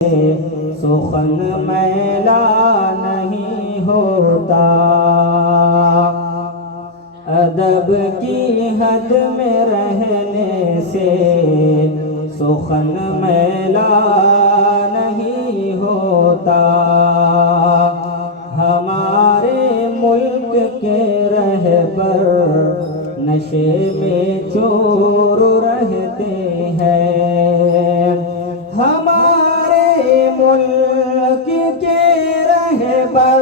سخن میلا نہیں ہوتا، ادب کی حد میں رہنے سے سخن میلا نہیں ہوتا۔ ہمارے ملک کے رہبر نشے میں چور رہتے ہیں، ہمارے ملک کے رہبر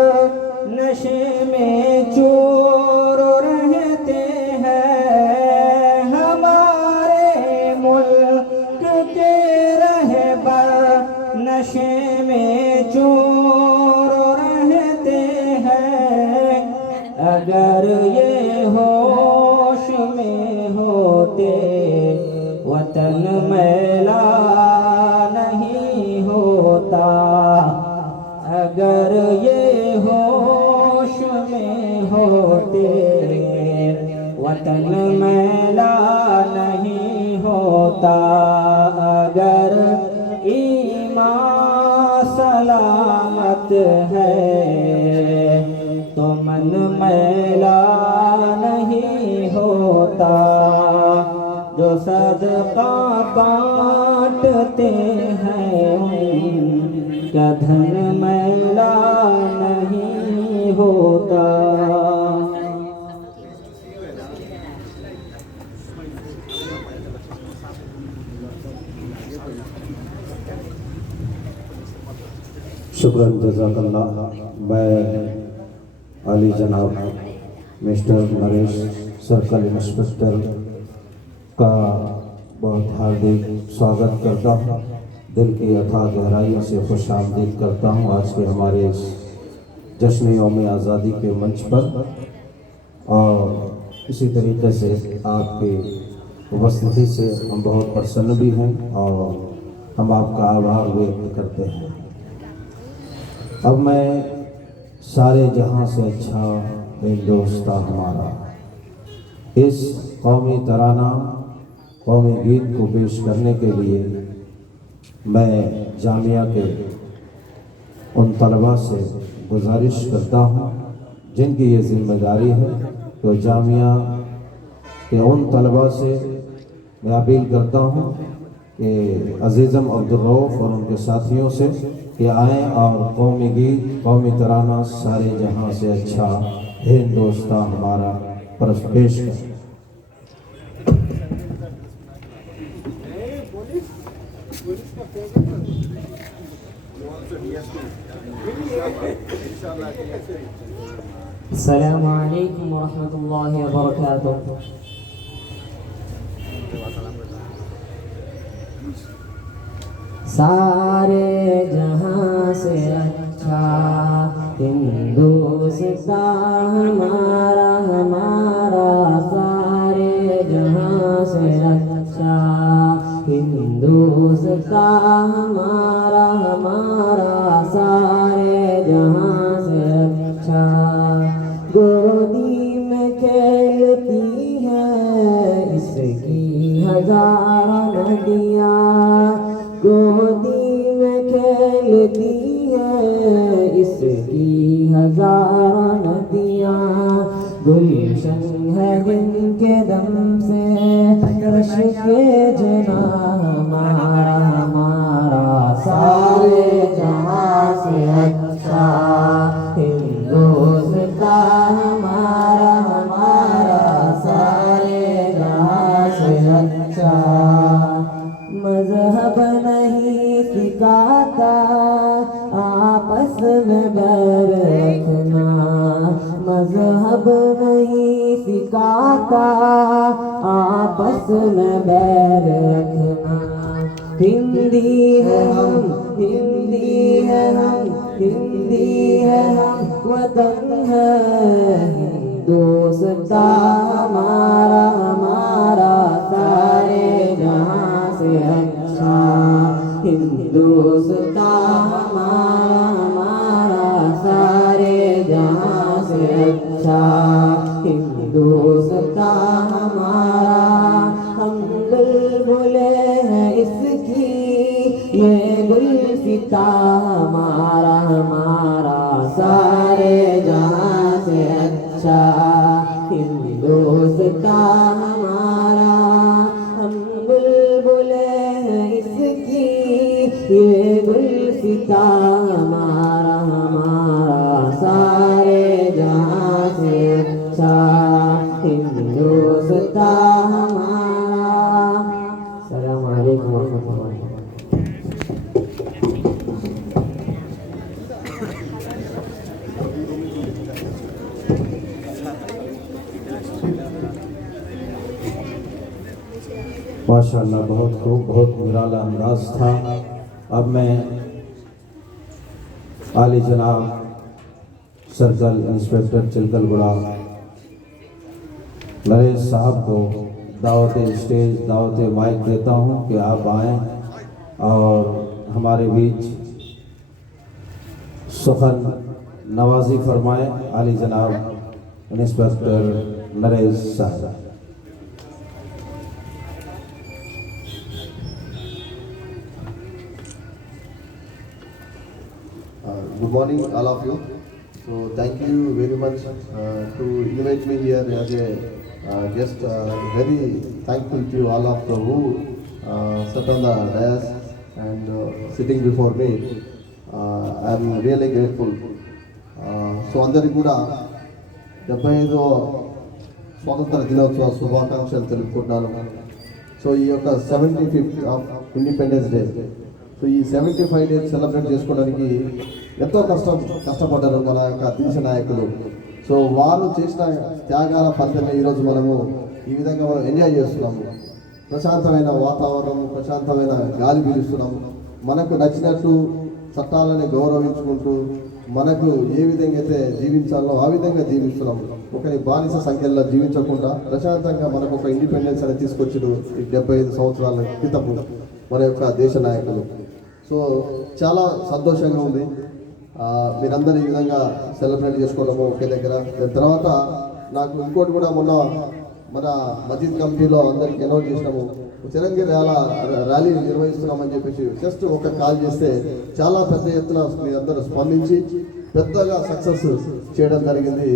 نشے میں چور رہتے ہیں، ہمارے ملک کے رہبر نشے میں چور رہتے ہیں۔ اگر یہ ہوش میں ہوتے وطن میلا نہیں ہوتا، اگر یہ ہوش میں ہوتے وطن میلا نہیں ہوتا، اگر ایمان سلامت ہے تو من میلا نہیں ہوتا۔ جو صدقہ بانٹتے ہیں ان کا دھن میلا نہیں ہوتا۔ شکراً، جزاک اللہ۔ میں علی جناب مسٹر نریش سرکل انسپکٹر کا بہت ہاردک سواگت کرتا ہوں، دل کی اتھاہ گہرائیوں سے خوش آمدید کرتا ہوں آج کے ہمارے اس جشن یوم آزادی کے منچ پر، اور اسی طریقے سے آپ کی اپستھی سے ہم بہت پرسن بھی ہیں اور ہم آپ کا آبھار ویکت کرتے ہیں۔ اب میں سارے جہاں سے اچھا ہندوستاں ہمارا، اس قومی ترانہ قومی گیت کو پیش کرنے کے لیے میں جامعہ کے ان طلباء سے گزارش کرتا ہوں جن کی یہ ذمہ داری ہے، تو جامعہ کے ان طلباء سے میں اپیل کرتا ہوں کہ عزیزم عبدالرؤف اور ان کے ساتھیوں سے کہ آئیں اور قومی گیت قومی ترانہ سارے جہاں سے اچھا ہندوستاں ہمارا پیش کریں۔ السلام علیکم ورحمۃ اللہ وبرکاتہ۔ سارے جہاں سے اچھا ہندوستاں ہمارا ہمارا، سارے جہاں سے اچھا ہندوستاں ہمارا ہمارا، سارے جہاں سے اچھا۔ گودی میں کھیلتی ہے اس کی ہزاروں ندیاں، گودی میں کھیلتی ہے اس کی ہزاروں ندیاں، گلشن ہے جن کے دم سے رش کے جنا ہمارا ہمارا، سارے جہاں سے اچھا ہندوستاں ہمارا ہمارا، سارے جہاں سے اچھا۔ مذہب نہیں سکھاتا آپس میں بیر رکھنا، مذہب نہیں سکھاتا آپس میں بیر رکھنا، ہندی ہے ہم ہندی ہے ہم ہندی ہے ہم، وطن ہے ہندوستاں ہمارا ہمارا، سارے جہاں سے اچھا ہندوستاں ہمارا ہمارا، سارے جہاں سے اچھا ہندوستاں ہمارا۔ ہم بلبلیں ہیں اس کی یہ گلستہ ہمارا ہمارا سارے جہاں سے اچھا ہندوستان ہمارا ہم بلبل ہیں اس کی یہ گلستہ ہمارا ہمارا سارے جہاں سے اچھا ہندوستان ہمارا. السلام علیکم ورحمۃ اللہ. ماشاء اللہ بہت خوب، بہت نرالا انداز تھا. اب میں عالی جناب سرکل انسپکٹر چلکل گڑا نریش صاحب کو دعوت اسٹیج، دعوت مائک دیتا ہوں کہ آپ آئیں اور ہمارے بیچ سخن نوازی فرمائیں. عالی جناب انسپکٹر نریش صاحب. Good morning, all of you. So thank you very much to invite me here as a guest. Very thankful to you all of the who sat on the dais and sitting before me. I am really grateful. So అందరికి కూడా 75వ స్వాతంత్ర దినోత్సవ శుభాకాంక్షలు తెలుపుకుంటున్నాను. So ఈ యొక్క 75th of independence day, so ఈ 75 days celebrate చేసుకోవడానికి ఎంతో కష్టపడ్డారు మన యొక్క దేశ నాయకులు. సో వారు చేసిన త్యాగాల ఫలితంగా ఈరోజు మనము ఈ విధంగా మనం ఎంజాయ్ చేస్తున్నాము. ప్రశాంతమైన వాతావరణం, ప్రశాంతమైన గాలి పీలుస్తున్నాము. మనకు నచ్చినట్టు చట్టాలని గౌరవించుకుంటూ మనకు ఏ విధంగా అయితే జీవించాలో ఆ విధంగా జీవిస్తున్నాము. ఒకరి బానిస సంఖ్యలో జీవించకుండా ప్రశాంతంగా మనకు ఒక ఇండిపెండెన్స్ అనేది తీసుకొచ్చారు ఈ 75 సంవత్సరాల క్రితము మన యొక్క దేశ నాయకులు. సో చాలా సంతోషంగా ఉంది మీరందరూ ఈ విధంగా సెలబ్రేట్ చేసుకోవడము ఒకే దగ్గర. తర్వాత నాకు ఇంకోటి కూడా మొన్న మన మస్జిద్ కమిటీలో అందరికి అనౌన్స్ చేసినాము, చిరంజీవి ర్యాలీ నిర్వహిస్తున్నామని చెప్పేసి జస్ట్ ఒక కాల్ చేస్తే చాలా పెద్ద ఎత్తున మీరందరూ స్పందించి పెద్దగా సక్సెస్ చేయడం జరిగింది.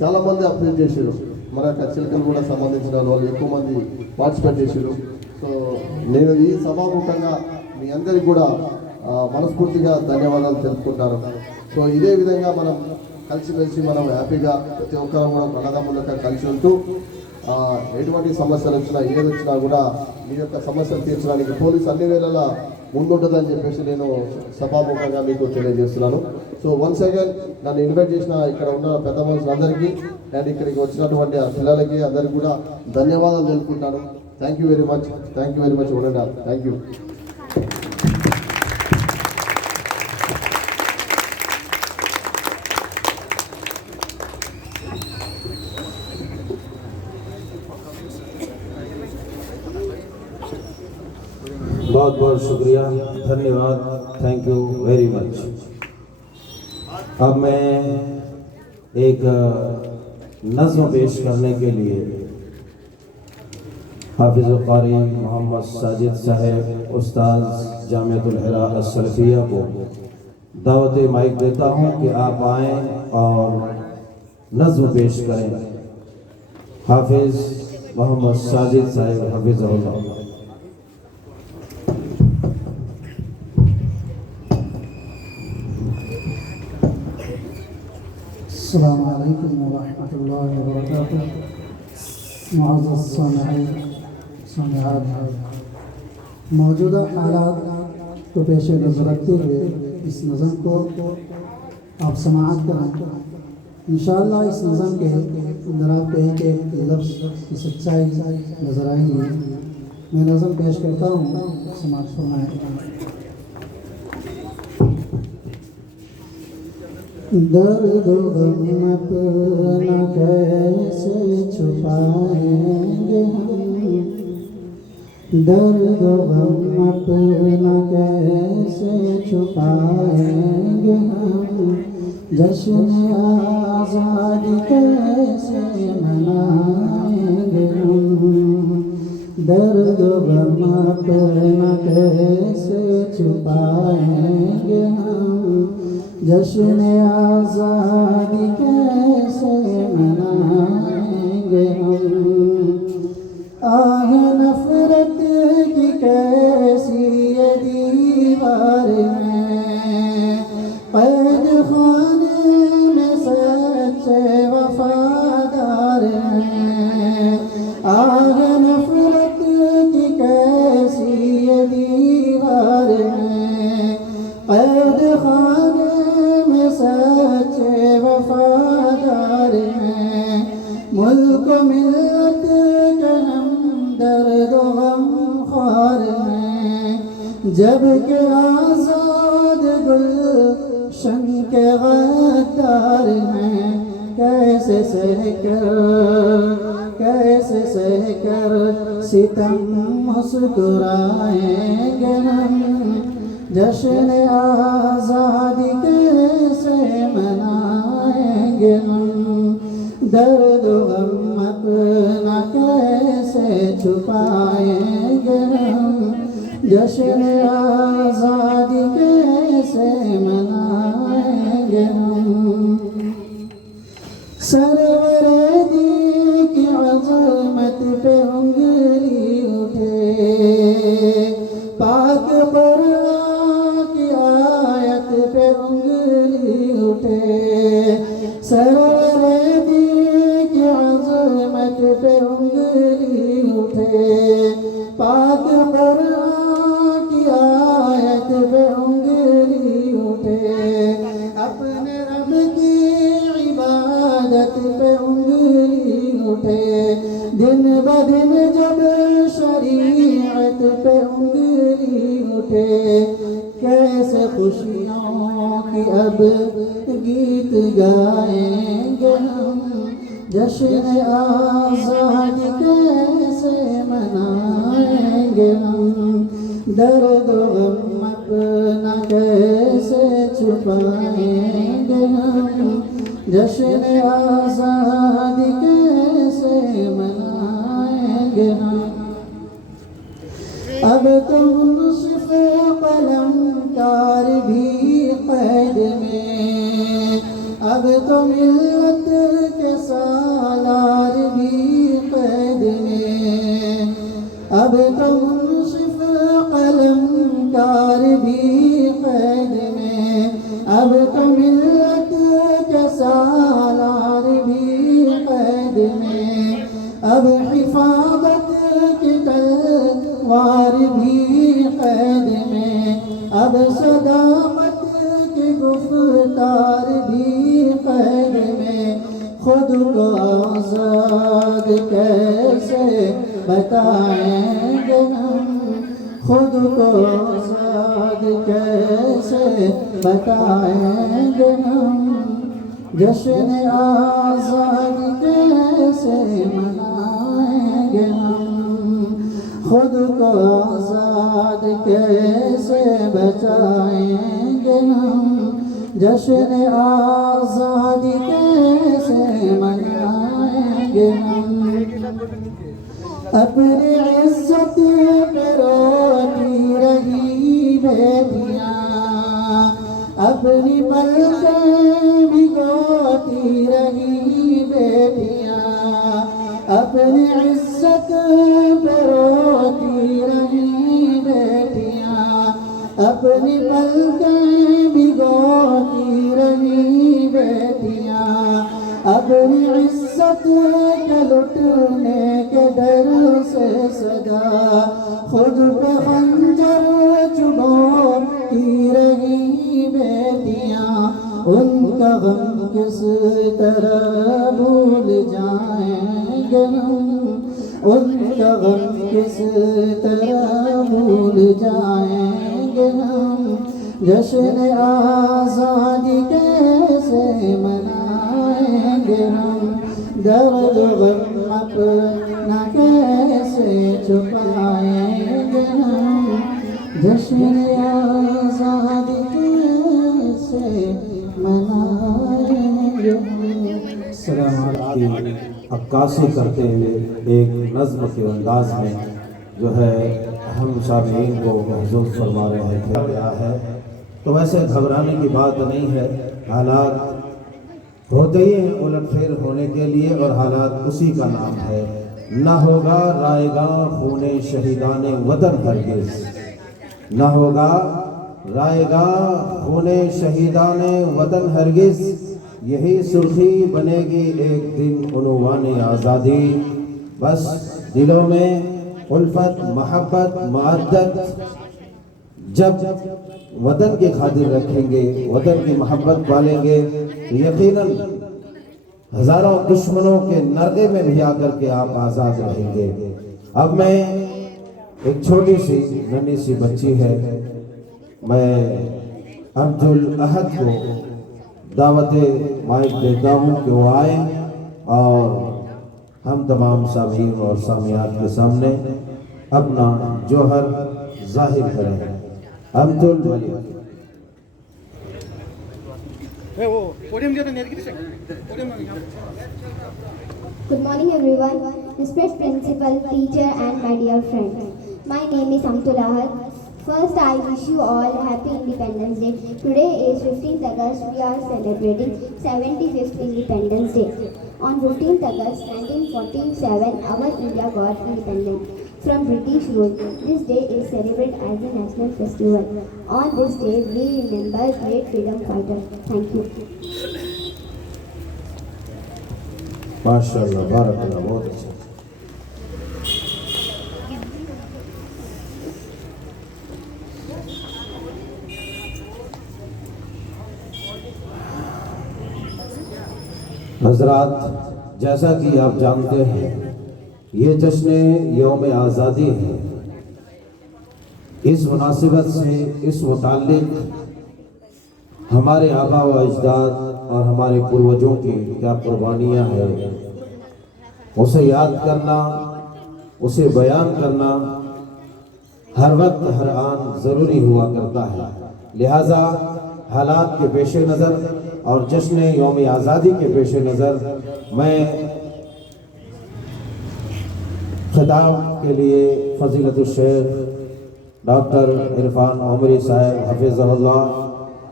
చాలామంది అప్డేట్ చేశారు, మన యొక్క చిలకలు కూడా సంబంధించిన వాళ్ళు ఎక్కువ మంది పార్టిసిపేట్ చేశారు. సో నేను ఈ సభాముఖంగా మీ అందరికీ కూడా మనస్ఫూర్తిగా ధన్యవాదాలు తెలుపుకుంటాను. సో ఇదే విధంగా మనం కలిసిమెలిసి మనం హ్యాపీగా ప్రతి ఒక్కరు కూడా అన్నదమ్ములతో కలిసి ఉంటూ ఎటువంటి సమస్యలు వచ్చినా ఏది వచ్చినా కూడా మీ యొక్క సమస్యలు తీర్చడానికి పోలీసు అన్ని వేళలా ముందుంటుందని చెప్పేసి నేను సభాముఖంగా మీకు తెలియజేస్తున్నాను. సో వన్స్ అగైన్ నన్ను ఇన్వైట్ చేసిన ఇక్కడ ఉన్న పెద్ద మనుషులందరికీ అండ్ ఇక్కడికి వచ్చినటువంటి ఆ పిల్లలకి అందరికీ కూడా ధన్యవాదాలు తెలుపుకుంటాను. థ్యాంక్ యూ వెరీ మచ్ ఉండండి. Thank you. بہت بہت شکریہ، دھنیواد، تھینک یو ویری مچ. اب میں ایک نظم پیش کرنے کے لیے حافظ قاری محمد ساجد صاحب استاد جامعۃ الحراء السلفیہ کو دعوت مائک دیتا ہوں کہ آپ آئیں اور نظم پیش کریں. حافظ محمد ساجد صاحب حفظہ اللہ. السلام علیکم ورحمۃ اللہ وبرکاتہ. معزز سامعات، موجودہ حالات کو پیش نظر رکھتے ہوئے اس نظم کو آپ سماعت کریں. انشاءاللہ اس نظم کے اندر آپ کو ایک ایک لفظ کی سچائی نظر آئیں گی. میں نظم پیش کرتا ہوں، سماعت فرمائیں. درد و غم اپنا کیسے چھپائیں گے ہم، درد و غم اپنا کیسے چھپائیں گے ہم، جشن آزادی کیسے منائیں گے ہم، درد و غم اپنا کیسے چھپائیں گے ہم، جشن آزادی کیسے منائیں گے ہم، آہ نفرت کی کیسی یہ دیوار میں، قید خانے میں سچے وفادار ہیں، آہ نفرت کی کیسی یہ دیوار میں، قید خانے میں سچے وفادار ہیں، ملک و ملت کے ہم درد و غم خوار ہیں، جب کہ آزاد گلشن کے غدار ہیں، کیسے سہ کر ستم مسکرائیں گے ہم، جشن آزادی کیسے منائیں گے ہم، درد و غم اپنا کیسے چھپائیں گے ہم، جشن آزادی کیسے منائیں گے ہم، سرور دی کی عظمت پہ انگلی اٹھے، پاک قرآن کی آیت پہ انگلی اٹھے، سرور دی کی عظمت پہ انگلی اٹھے، پاک قرآن کی آیت پہ انگلی اٹھے، اپنے رب کی عبادت پہ انگلی اٹھے، دن بدن جب شریعت پہ انگلی اٹھے، کیسے خوشیوں کی اب گیت گائیں گے ہم، جشن آزادی کیسے منائیں گے ہم، درد و غم اپنا کیسے چھپائیں گے ہم، جشن آزادی کیسے منائیں گے ہم، اب تو منصف قلم کار بھی قید میں، اب تو ملت کے سالار بھی قید میں، اب تو منصف قلم کار بھی قید میں، اب تو ملت کے سالار بھی قید میں، اب حفاظت کی تلوار بھی قید میں، اب صداقت کی گفتار بھی قید میں، خود کو آزاد کیسے بتائیں گے ہم، خود کو آزاد کیسے بتائیں گے ہم، جشن آزادی کیسے منائیں گے ہم، خود کو آزاد کیسے بچائیں گے ہم، جشن آزادی کیسے منائیں گے ہم، اپنی عزت پہ روتی رہی بیٹیاں، اپنی پلکیں بھگوتی رہی بیٹیاں، اپنی عزت پہ روتی رہی بیٹیاں، اپنی پلکیں بھگوتی رہی بیٹیاں، اپنی عزت کے لٹنے کے ڈر سے صدا خود پہ خنجر چبوتی رہی بیٹیاں، ان کا غم کس طرح بھول جائیں گے ہم، ان کا غم کس طرح بھول جائیں گے ہم، جشن آزادی کیسے منائیں گے ہم، درد و غم اپنا کیسے چھپائیں گے ہم، جشن آزادی کیسے منائیں گے ہم۔ السلام علیکم کی عکاسی کرتے ہوئے ایک نظم کے انداز میں جو ہے ہم سامعین کو محظوظ فرما رہے تھے گیا ہے، تو ویسے گھبرانے کی بات نہیں ہے، حالات ہوتے ہی ہیں الٹ پھیر ہونے کے لیے، اور حالات اسی کا نام ہے۔ نہ ہوگا رائے گا خون شہیدان وطن ہرگز، نہ ہوگا رائے گا خون شہیدان وطن ہرگز، یہی سرخی بنے گی ایک دن عنوان آزادی۔ بس دلوں میں الفت، محبت، معدت جب وطن کے خاطر رکھیں گے، وطن کی محبت پالیں گے، تو یقیناً ہزاروں دشمنوں کے نرغے میں بھی آ کر کے آپ آزاد رہیں گے۔ اب میں ایک چھوٹی سی ننھی سی بچی ہے، میں عبدالاحد کو دعوت مائک دیتا ہوں کہ وہ آئیں اور ہم تمام سامعین اور سامعات کے سامنے اپنا جوہر ظاہر کریں۔ Abdul Malik. Good morning everyone, respected principal, teacher and my dear friends. My name is Amtulahad. First I wish you all happy Independence Day. Today is 15th August. We are celebrating 75th Independence Day. On 15th August 1947, our India got independent from British rule. This day is celebrated as a national festival. On this day we remember great freedom fighters. Thank you. ماشاءاللہ، بارک اللہ، بہت اچھا۔ حضرات، جیسا کہ آپ جانتے ہیں یہ جشن یوم آزادی ہے۔ اس مناسبت سے اس متعلق ہمارے آبا و اجداد اور ہمارے پروجوں کی کیا قربانیاں ہیں، اسے یاد کرنا، اسے بیان کرنا ہر وقت ہر آن ضروری ہوا کرتا ہے۔ لہٰذا حالات کے پیش نظر اور جشن یوم آزادی کے پیش نظر میں خطاب کے لیے فضیلت الشیخ ڈاکٹر عرفان عمری صاحب حفظہ اللہ،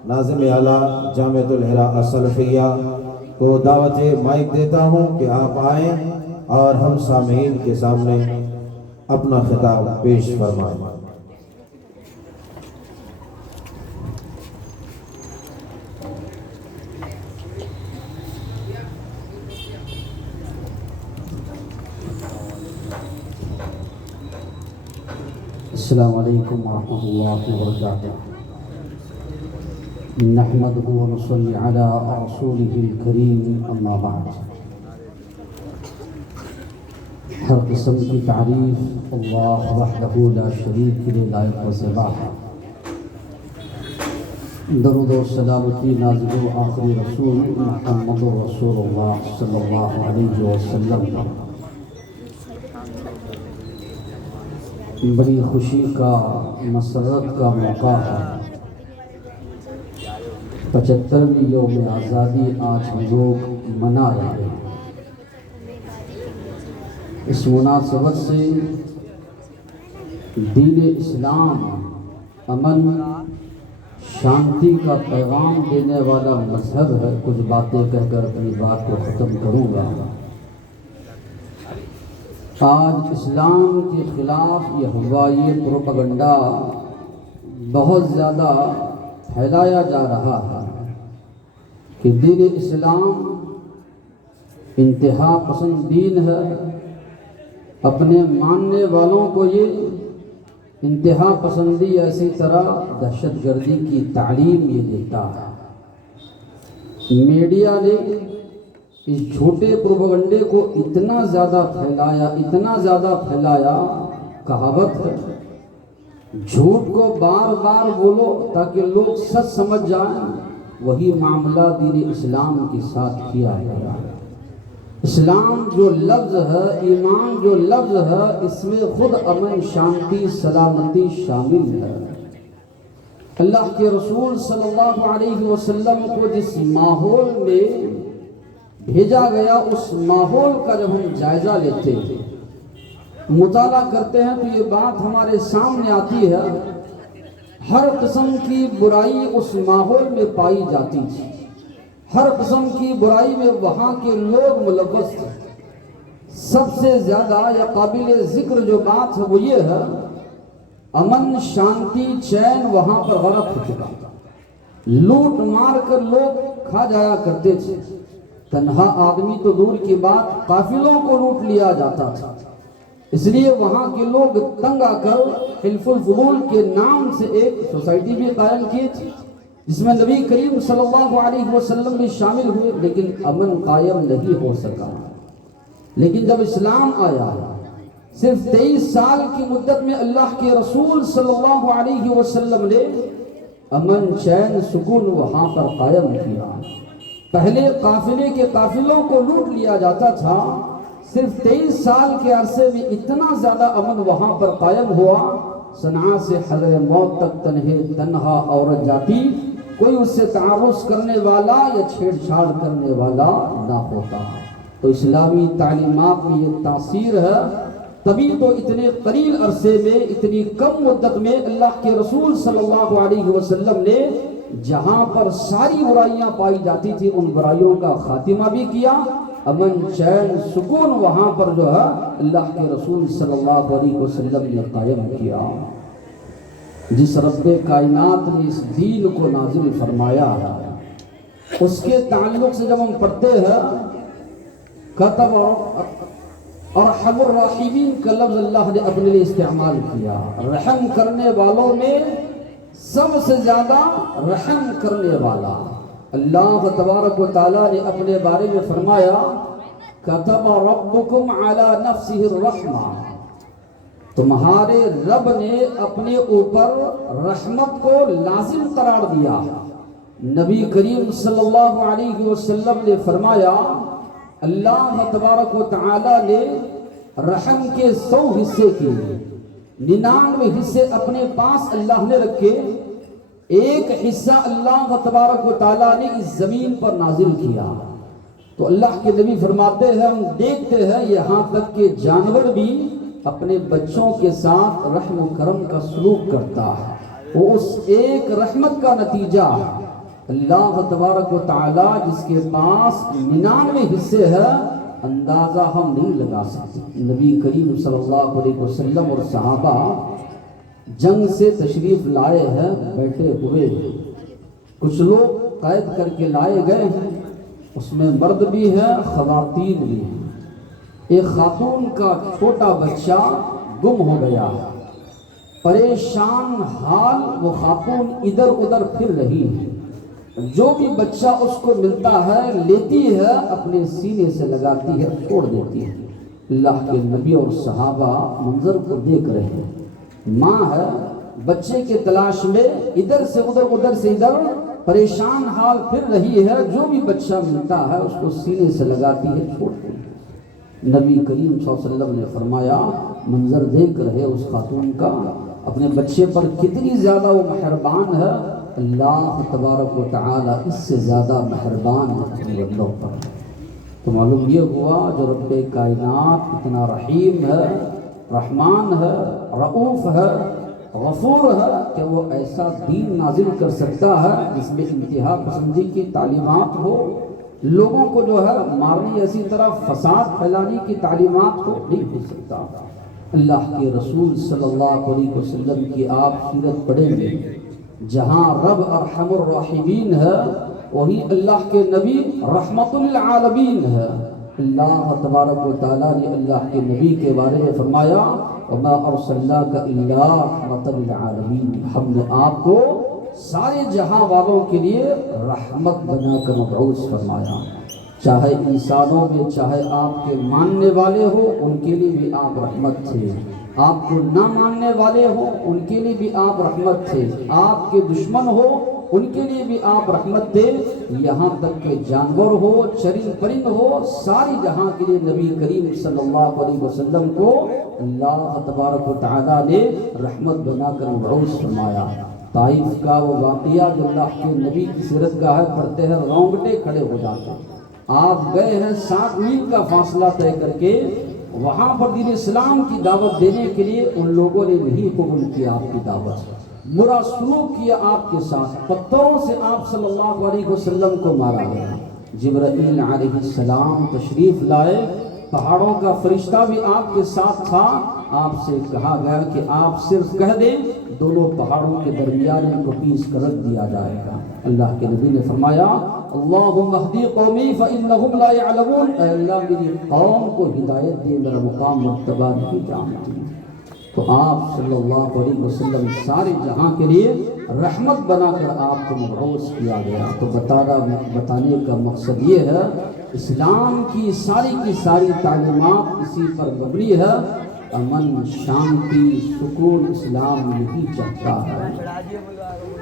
ناظم اعلیٰ جامعۃ الحراء السلفیہ کو دعوت مائک دیتا ہوں کہ آپ آئیں اور ہم سامعین کے سامنے اپنا خطاب پیش فرمائیں۔ السلام علیکم ورحمۃ اللہ وبرکاتہ۔ نحمده ونصلي على رسوله الكريم، اما بعد۔ ہر قسم کی تعریف اللہ وحدہ لا شریک کے لیے لائق و زیبا ہے۔ درود و سلامتی نازل و آخری رسول محمد رسول اللہ صلی اللہ علیہ وسلم۔ بڑی خوشی کا، مسرت کا موقع ہے۔ 75ویں یوم آزادی آج ہم لوگ منا رہے ہیں۔ اس مناسبت سے دین اسلام امن شانتی کا پیغام دینے والا مذہب ہے۔ کچھ باتیں کہہ کر اپنی بات کو ختم کروں گا۔ آج اسلام کے خلاف یہ ہوائی پروپیگنڈا بہت زیادہ پھیلایا جا رہا ہے کہ دین اسلام انتہا پسند دین ہے، اپنے ماننے والوں کو یہ انتہا پسندی اسی طرح دہشت گردی کی تعلیم یہ دیتا ہے۔ میڈیا نے اس جھوٹے پروپیگنڈے کو اتنا زیادہ پھیلایا، کہاوت ہے جھوٹ کو بار بار بولو تاکہ لوگ سچ سمجھ جائیں، وہی معاملہ دین اسلام کے ساتھ کیا گیا۔ اسلام جو لفظ ہے، ایمان جو لفظ ہے، اس میں خود امن، شانتی، سلامتی شامل ہے۔ اللہ کے رسول صلی اللہ علیہ وسلم کو جس ماحول میں بھیجا گیا، اس ماحول کا جب ہم جائزہ لیتے ہیں مطالعہ کرتے ہیں تو یہ بات ہمارے سامنے آتی ہے، ہر قسم کی برائی اس ماحول میں پائی جاتی تھی، ہر قسم کی برائی میں وہاں کے لوگ ملوث تھے۔ سب سے زیادہ یا قابل ذکر جو بات ہے وہ یہ ہے، امن شانتی چین وہاں پر غرق ہو چکا، لوٹ مار کر لوگ کھا جایا کرتے تھے، تنہا آدمی تو دور کی بات قافلوں کو لوٹ لیا جاتا تھا۔ اس لیے وہاں کے لوگ تنگ آ کر حلف الفضول کے نام سے ایک سوسائٹی بھی قائم کی تھی، جس میں نبی کریم صلی اللہ علیہ وسلم بھی شامل ہوئے، لیکن امن قائم نہیں ہو سکا۔ لیکن جب اسلام آیا، صرف 23 سال کی مدت میں اللہ کے رسول صلی اللہ علیہ وسلم نے امن چین سکون وہاں پر قائم کیا۔ پہلے قافلے کے قافلوں کو لوٹ لیا جاتا تھا، صرف 23 سال کے عرصے میں اتنا زیادہ امن وہاں پر قائم ہوا، صنعاء سے حضر موت تک تنہا عورت جاتی، کوئی اس سے تعارض کرنے والا یا چھیڑ چھاڑ کرنے والا نہ ہوتا۔ تو اسلامی تعلیمات میں یہ تاثیر ہے، تبھی تو اتنے قلیل عرصے میں، اتنی کم مدت میں اللہ کے رسول صلی اللہ علیہ وسلم نے جہاں پر ساری برائیاں پائی جاتی تھی ان برائیوں کا خاتمہ بھی کیا، امن چین سکون وہاں پر جو ہے اللہ کے رسول صلی اللہ علیہ وسلم نے قائم کیا۔ جس رب کائنات نے اس دین کو نازل فرمایا ہے، اس کے تعلق سے جب ہم پڑھتے ہیں کتب ارحم الراحمین کا لفظ اللہ نے اپنے لیے استعمال کیا، رحم کرنے والوں میں سب سے زیادہ رحم کرنے والا اللہ تبارک و تعالیٰ نے اپنے بارے میں فرمایا کتب ربکم علی نفسہ الرحمہ، تمہارے رب نے اپنے اوپر رحمت کو لازم قرار دیا۔ نبی کریم صلی اللہ علیہ وسلم نے فرمایا اللہ تبارک و تعالیٰ نے رحم کے 100 حصے کیے، 99 حصے اپنے پاس اللہ نے رکھے، ایک حصہ اللہ تبارک و تعالیٰ نے اس زمین پر نازل کیا۔ تو اللہ کے نبی فرماتے ہیں ہم دیکھتے ہیں یہاں تک کہ جانور بھی اپنے بچوں کے ساتھ رحم و کرم کا سلوک کرتا ہے، وہ اس ایک رحمت کا نتیجہ ہے۔ اللہ تبارک و تعالیٰ جس کے پاس 99 حصے ہے، اندازہ ہم نہیں لگا سکتے۔ نبی کریم صلی اللہ علیہ وسلم اور صحابہ جنگ سے تشریف لائے ہیں، بیٹھے ہوئے ہیں، کچھ لوگ قید کر کے لائے گئے ہیں، اس میں مرد بھی ہے خواتین بھی ہیں۔ ایک خاتون کا چھوٹا بچہ گم ہو گیا ہے، پریشان حال وہ خاتون ادھر ادھر پھر رہی ہے، جو بھی بچہ اس کو ملتا ہے لیتی ہے، اپنے سینے سے لگاتی ہے، چھوڑ دیتی ہے۔ اللہ کے نبی اور صحابہ منظر کو دیکھ رہے ہیں، ماں ہے بچے کے تلاش میں ادھر سے ادھر ادھر سے ادھر پریشان حال پھر رہی ہے، جو بھی بچہ ملتا ہے اس کو سینے سے لگاتی ہے، چھوڑ دیتی ہے۔ نبی کریم صلی اللہ علیہ وسلم نے فرمایا منظر دیکھ رہے اس خاتون کا، اپنے بچے پر کتنی زیادہ وہ مہربان ہے، اللہ تبارک و تعالی اس سے زیادہ مہربان ہے اپنے بندوں پر۔ تو معلوم یہ ہوا جو رب کائنات اتنا رحیم ہے، رحمان ہے، رؤوف ہے، غفور ہے کہ وہ ایسا دین نازل کر سکتا ہے جس میں انتہا پسندی کی تعلیمات ہو، لوگوں کو جو ہے مارنے ایسی طرح فساد پھیلانے کی تعلیمات ہو، نہیں ہو سکتا۔ اللہ کے رسول صلی اللہ علیہ وسلم کی آپ سیرت پڑھیں گے، جہاں رب ارحم الراحمین ہے وہی اللہ کے نبی رحمت للعالمین ہے۔ اللہ تبارک و تعالیٰ نے اللہ کے نبی کے بارے میں فرمایا وما ارسلناک الا رحمت للعالمین، ہم نے آپ کو سارے جہاں والوں کے لیے رحمت بنا کر مبعوث فرمایا۔ چاہے انسانوں میں چاہے آپ کے ماننے والے ہو ان کے لیے بھی آپ رحمت تھے، آپ کو نہ ماننے والے ہو ان کے لیے بھی آپ رحمت تھے، آپ کے دشمن ہو ان کے لیے بھی آپ رحمت تھے، یہاں تک کہ جانور ہو چرند پرند ہو ساری جہاں کے لیے نبی کریم صلی اللہ علیہ وسلم کو اللہ تبارک و تعالیٰ نے رحمت بنا کر مبعوث فرمایا۔ طائف کا وہ واقعہ جو اللہ کے نبی کی سیرت کا ہے، پڑھتے ہیں رونگٹے کھڑے ہو جاتے ہیں۔ آپ گئے ہیں 7 میل کا فاصلہ طے کر کے، وہاں پر دین اسلام کی دعوت دینے کے لیے ان لوگوں نے نہیں قبول کیا آپ کی دعوت، برا سلوک کیا آپ کے ساتھ، پتھروں سے آپ صلی اللہ علیہ وسلم کو مارا گیا۔ جبرائیل علیہ السلام تشریف لائے، پہاڑوں کا فرشتہ بھی آپ کے ساتھ تھا، آپ سے کہا گیا کہ آپ صرف کہہ دیں دونوں پہاڑوں کے درمیان ان کو پیس کر رکھ دیا جائے گا۔ اللہ کے نبی نے فرمایا اللہم اہدی قومی فإنہم لا یعلمون، اے اللہ میری قوم کو ہدایت دے، میرا مقام مرتبہ نہیں جانتی۔ تو آپ صلی اللہ علیہ وسلم سارے جہاں کے لیے رحمت بنا کر آپ کو مبعوث کیا گیا۔ تو بتانے کا مقصد یہ ہے اسلام کی ساری تعلیمات اسی پر مبنی ہے، امن، شانتی، سکون اسلام نہیں چاہتا ہے۔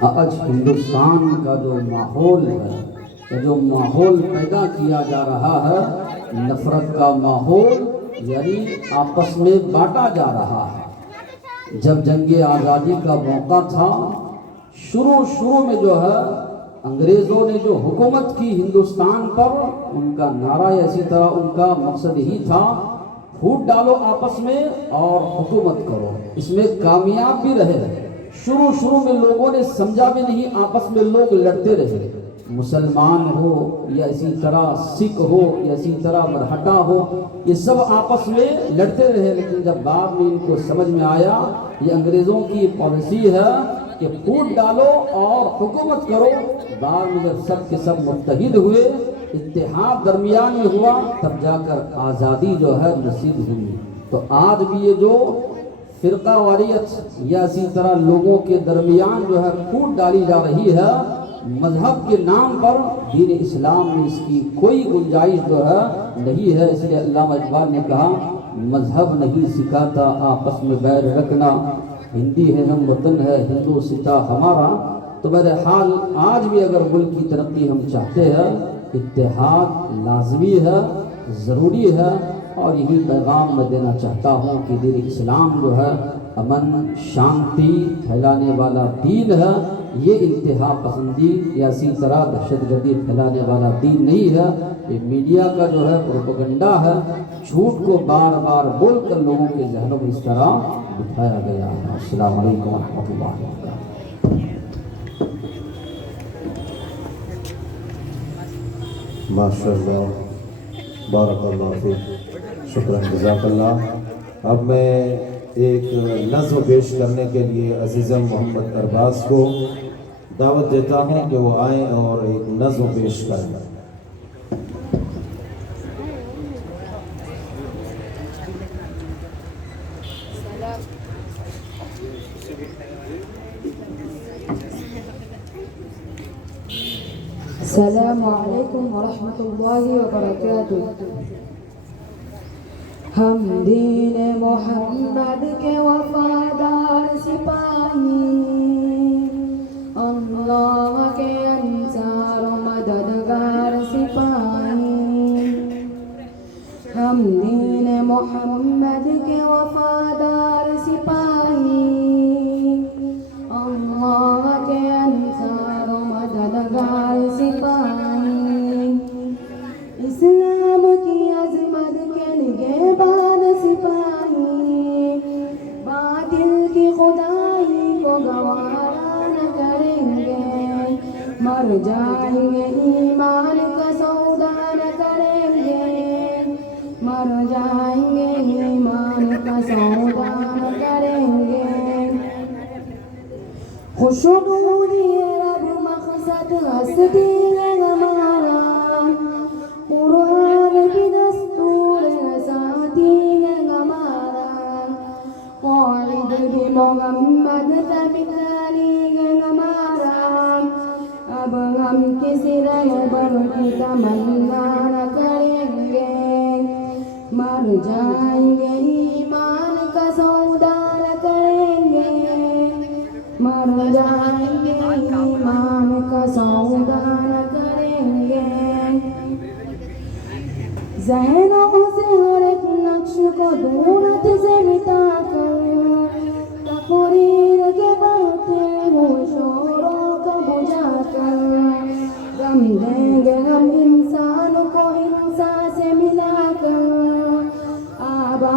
آج ہندوستان کا جو ماحول ہے، جو ماحول پیدا کیا جا رہا ہے، نفرت کا ماحول، یعنی آپس میں بانٹا جا رہا ہے۔ جب جنگ آزادی کا موقع تھا، شروع میں جو ہے انگریزوں نے جو حکومت کی ہندوستان پر، ان کا نعرہ اسی طرح ان کا مقصد ہی تھا پھوٹ ڈالو آپس میں اور حکومت کرو۔ اس میں کامیاب بھی رہے، شروع میں لوگوں نے سمجھا بھی نہیں، آپس میں لوگ لڑتے رہے، مسلمان ہو یا اسی طرح سکھ ہو یا اسی طرح مرہٹا ہو، یہ سب آپس میں لڑتے رہے۔ لیکن جب بعد میں ان کو سمجھ میں آیا یہ انگریزوں کی پالیسی ہے کہ پھوٹ ڈالو اور حکومت کرو، بعد میں جب سب کے سب متحد ہوئے، اتحاد درمیان میں ہوا، تب جا کر آزادی جو ہے نصیب ہوئی۔ تو آج بھی یہ جو فرقہ واریت یا اسی طرح لوگوں کے درمیان جو ہے پھوٹ ڈالی جا رہی ہے مذہب کے نام پر، دین اسلام میں اس کی کوئی گنجائش جو ہے نہیں ہے۔ اس لیے علامہ اقبال نے کہا مذہب نہیں سکھاتا آپس میں بیر رکھنا، ہندی ہے ہم وطن ہے ہندو ستا ہمارا۔ تو بہرحال آج بھی اگر ملک کی ترقی ہم چاہتے ہیں، اتحاد لازمی ہے، ضروری ہے، اور یہی پیغام میں دینا چاہتا ہوں کہ دین اسلام جو ہے امن، شانتی پھیلانے والا دین ہے، یہ انتہا پسندی یا اسی طرح دہشت گردی پھیلانے والا دین نہیں ہے۔ یہ میڈیا کا جو ہے پروپیگنڈا ہے، جھوٹ کو بار بار بول کر لوگوں کے ذہنوں میں اس طرح بٹھایا گیا ہے۔ السلام علیکم ورحمۃ اللہ وبرکاتہ۔ ماشاء اللہ، بارک اللہ فیک، شکراً، جزاک اللہ۔ اب میں ایک نظم پیش کرنے کے لیے عزیزم محمد ارباز کو دعوت دیتا ہوں کہ وہ آئیں اور ایک نظم پیش کریں۔ السلام علیکم ورحمۃ اللہ وبرکاتہ۔ ہم دین محمد کے وفادار سپاہی، اللہ کے انصار و مددگار سپاہی، ہم دین محمد کے وفادار سپاہی، اللہ کے انصار و مددگار سپاہی، اسلام کی عظمت کے نگہبان سپاہی، باطل کی خدائی کو گوارا نہ کریں گے، مر جائیں گے ایمان کا سودا نہ کریں گے، مر جائیں گے ایمان کا سودا نہ کریں گے، خوشنود یہ رب مقصد ہستی ہے ہمارا، قرآن کی دستور ساتھی ہے ہمارا، قائد بھی محمد تبت علی ہے ہمارا، اب ہم کسی رہبر کی تمنا نہ کریں گے، مر جائیں گے ایمان کا سودا نہ کریں گے، مر جائیں گے ایمان کا سودا نہ کریں گے، ذہنوں سے ہر ایک نقش کو دونت سے مٹا کر، تقریر کے بڑھتے ہوئے شوروں کو بجھا کر، غم دیں گے ہم انسان کو انسان سے ملا کر، آباد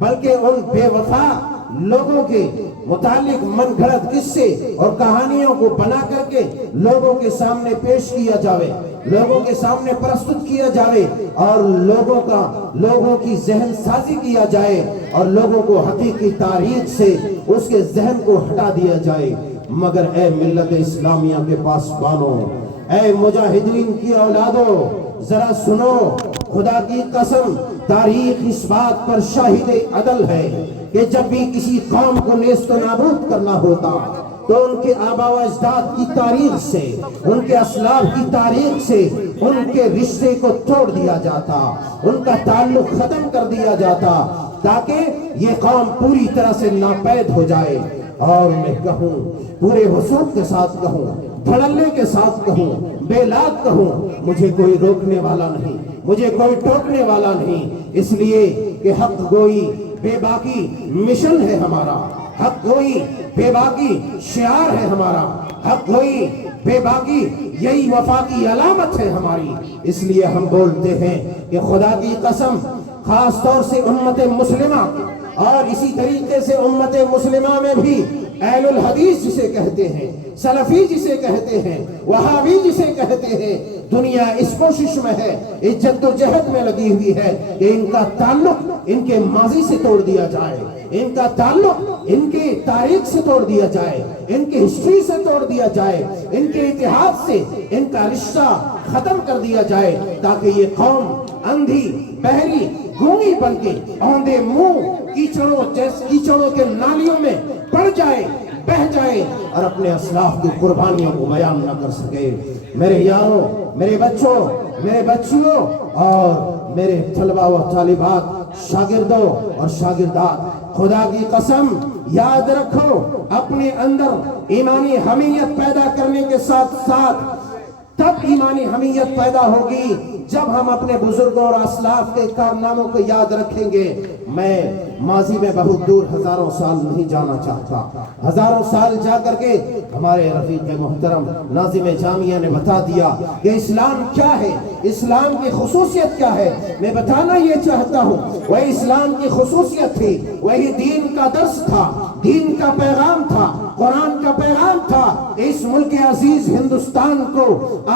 بلکہ ان بے وفا لوگوں کے متعلق من گھڑت قصے اور کہانیوں کو بنا کر کے لوگوں کے سامنے پیش کیا جاوے، لوگوں کے سامنے پرستت کیا جاوے، اور لوگوں کی ذہن سازی کیا جائے، اور لوگوں کو حقیقی تاریخ سے اس کے ذہن کو ہٹا دیا جائے۔ مگر اے ملت اسلامیہ کے پاسبانوں، اے مجاہدین کی اولادوں، ذرا سنو، خدا کی قسم تاریخ اس بات پر شاہد عدل ہے کہ جب بھی کسی قوم کو نیست و نابود کرنا ہوتا تو ان کے آبا و اجداد کی تاریخ سے، ان کے اسلاف کی تاریخ سے ان کے رشتے کو توڑ دیا جاتا، ان کا تعلق ختم کر دیا جاتا، تاکہ یہ قوم پوری طرح سے ناپید ہو جائے۔ اور میں کہوں، پورے وثوق کے ساتھ کہوں، دھڑلے کے ساتھ کہوں، بے لاگ کہوں، مجھے کوئی روکنے والا نہیں، مجھے کوئی ٹوکنے والا نہیں، اس لیے کہ حق گوئی بے باکی مشن ہے ہمارا، حق گوئی بے باکی شعار ہے ہمارا، حق گوئی بے باکی یہی وفا کی علامت ہے ہماری۔ اس لیے ہم بولتے ہیں کہ خدا کی قسم، خاص طور سے امت مسلمہ، اور اسی طریقے سے امت مسلمہ میں بھی اہل الحدیث جسے کہتے ہیں، سلفی جسے کہتے ہیں، وہابی جسے کہتے ہیں، دنیا اس کوشش میں ہے، اس جد و جہد میں لگی ہوئی ہے کہ ان کا تعلق ان کے ماضی سے توڑ دیا جائے، ان کا تعلق ان کی تاریخ سے توڑ دیا جائے، ان کی ہسٹری سے توڑ دیا جائے، ان کے اتحاد سے ان کا رشتہ ختم کر دیا جائے، تاکہ یہ قوم اندھی، بہری، گونگی بن کے اوندے منہ کیچڑوں کے نالیوں میں پڑ جائے، بہ جائے، اور اپنے اسلاف کی قربانیوں کو بیان نہ کر سکے۔ میرے یاروں، میرے بچوں، میرے بچیوں، اور میرے طلبہ و طالبات، شاگردوں اور شاگردات، خدا کی قسم یاد رکھو، اپنے اندر ایمانی حمیت پیدا کرنے کے ساتھ ساتھ تب ایمانی حمیت پیدا ہوگی جب ہم اپنے بزرگوں اور اسلاف کے کارناموں کو یاد رکھیں گے۔ میں ماضی میں بہت دور ہزاروں سال نہیں جانا چاہتا، ہزاروں سال جا کر کے ہمارے رفیق محترم ناظم جامعہ نے بتا دیا کہ اسلام کیا ہے، اسلام کی خصوصیت کیا ہے۔ میں بتانا یہ چاہتا ہوں، وہ اسلام کی خصوصیت تھی، وہی دین کا درس تھا، دین کا پیغام تھا، قرآن کا پیغام تھا۔ اس ملک عزیز ہندوستان کو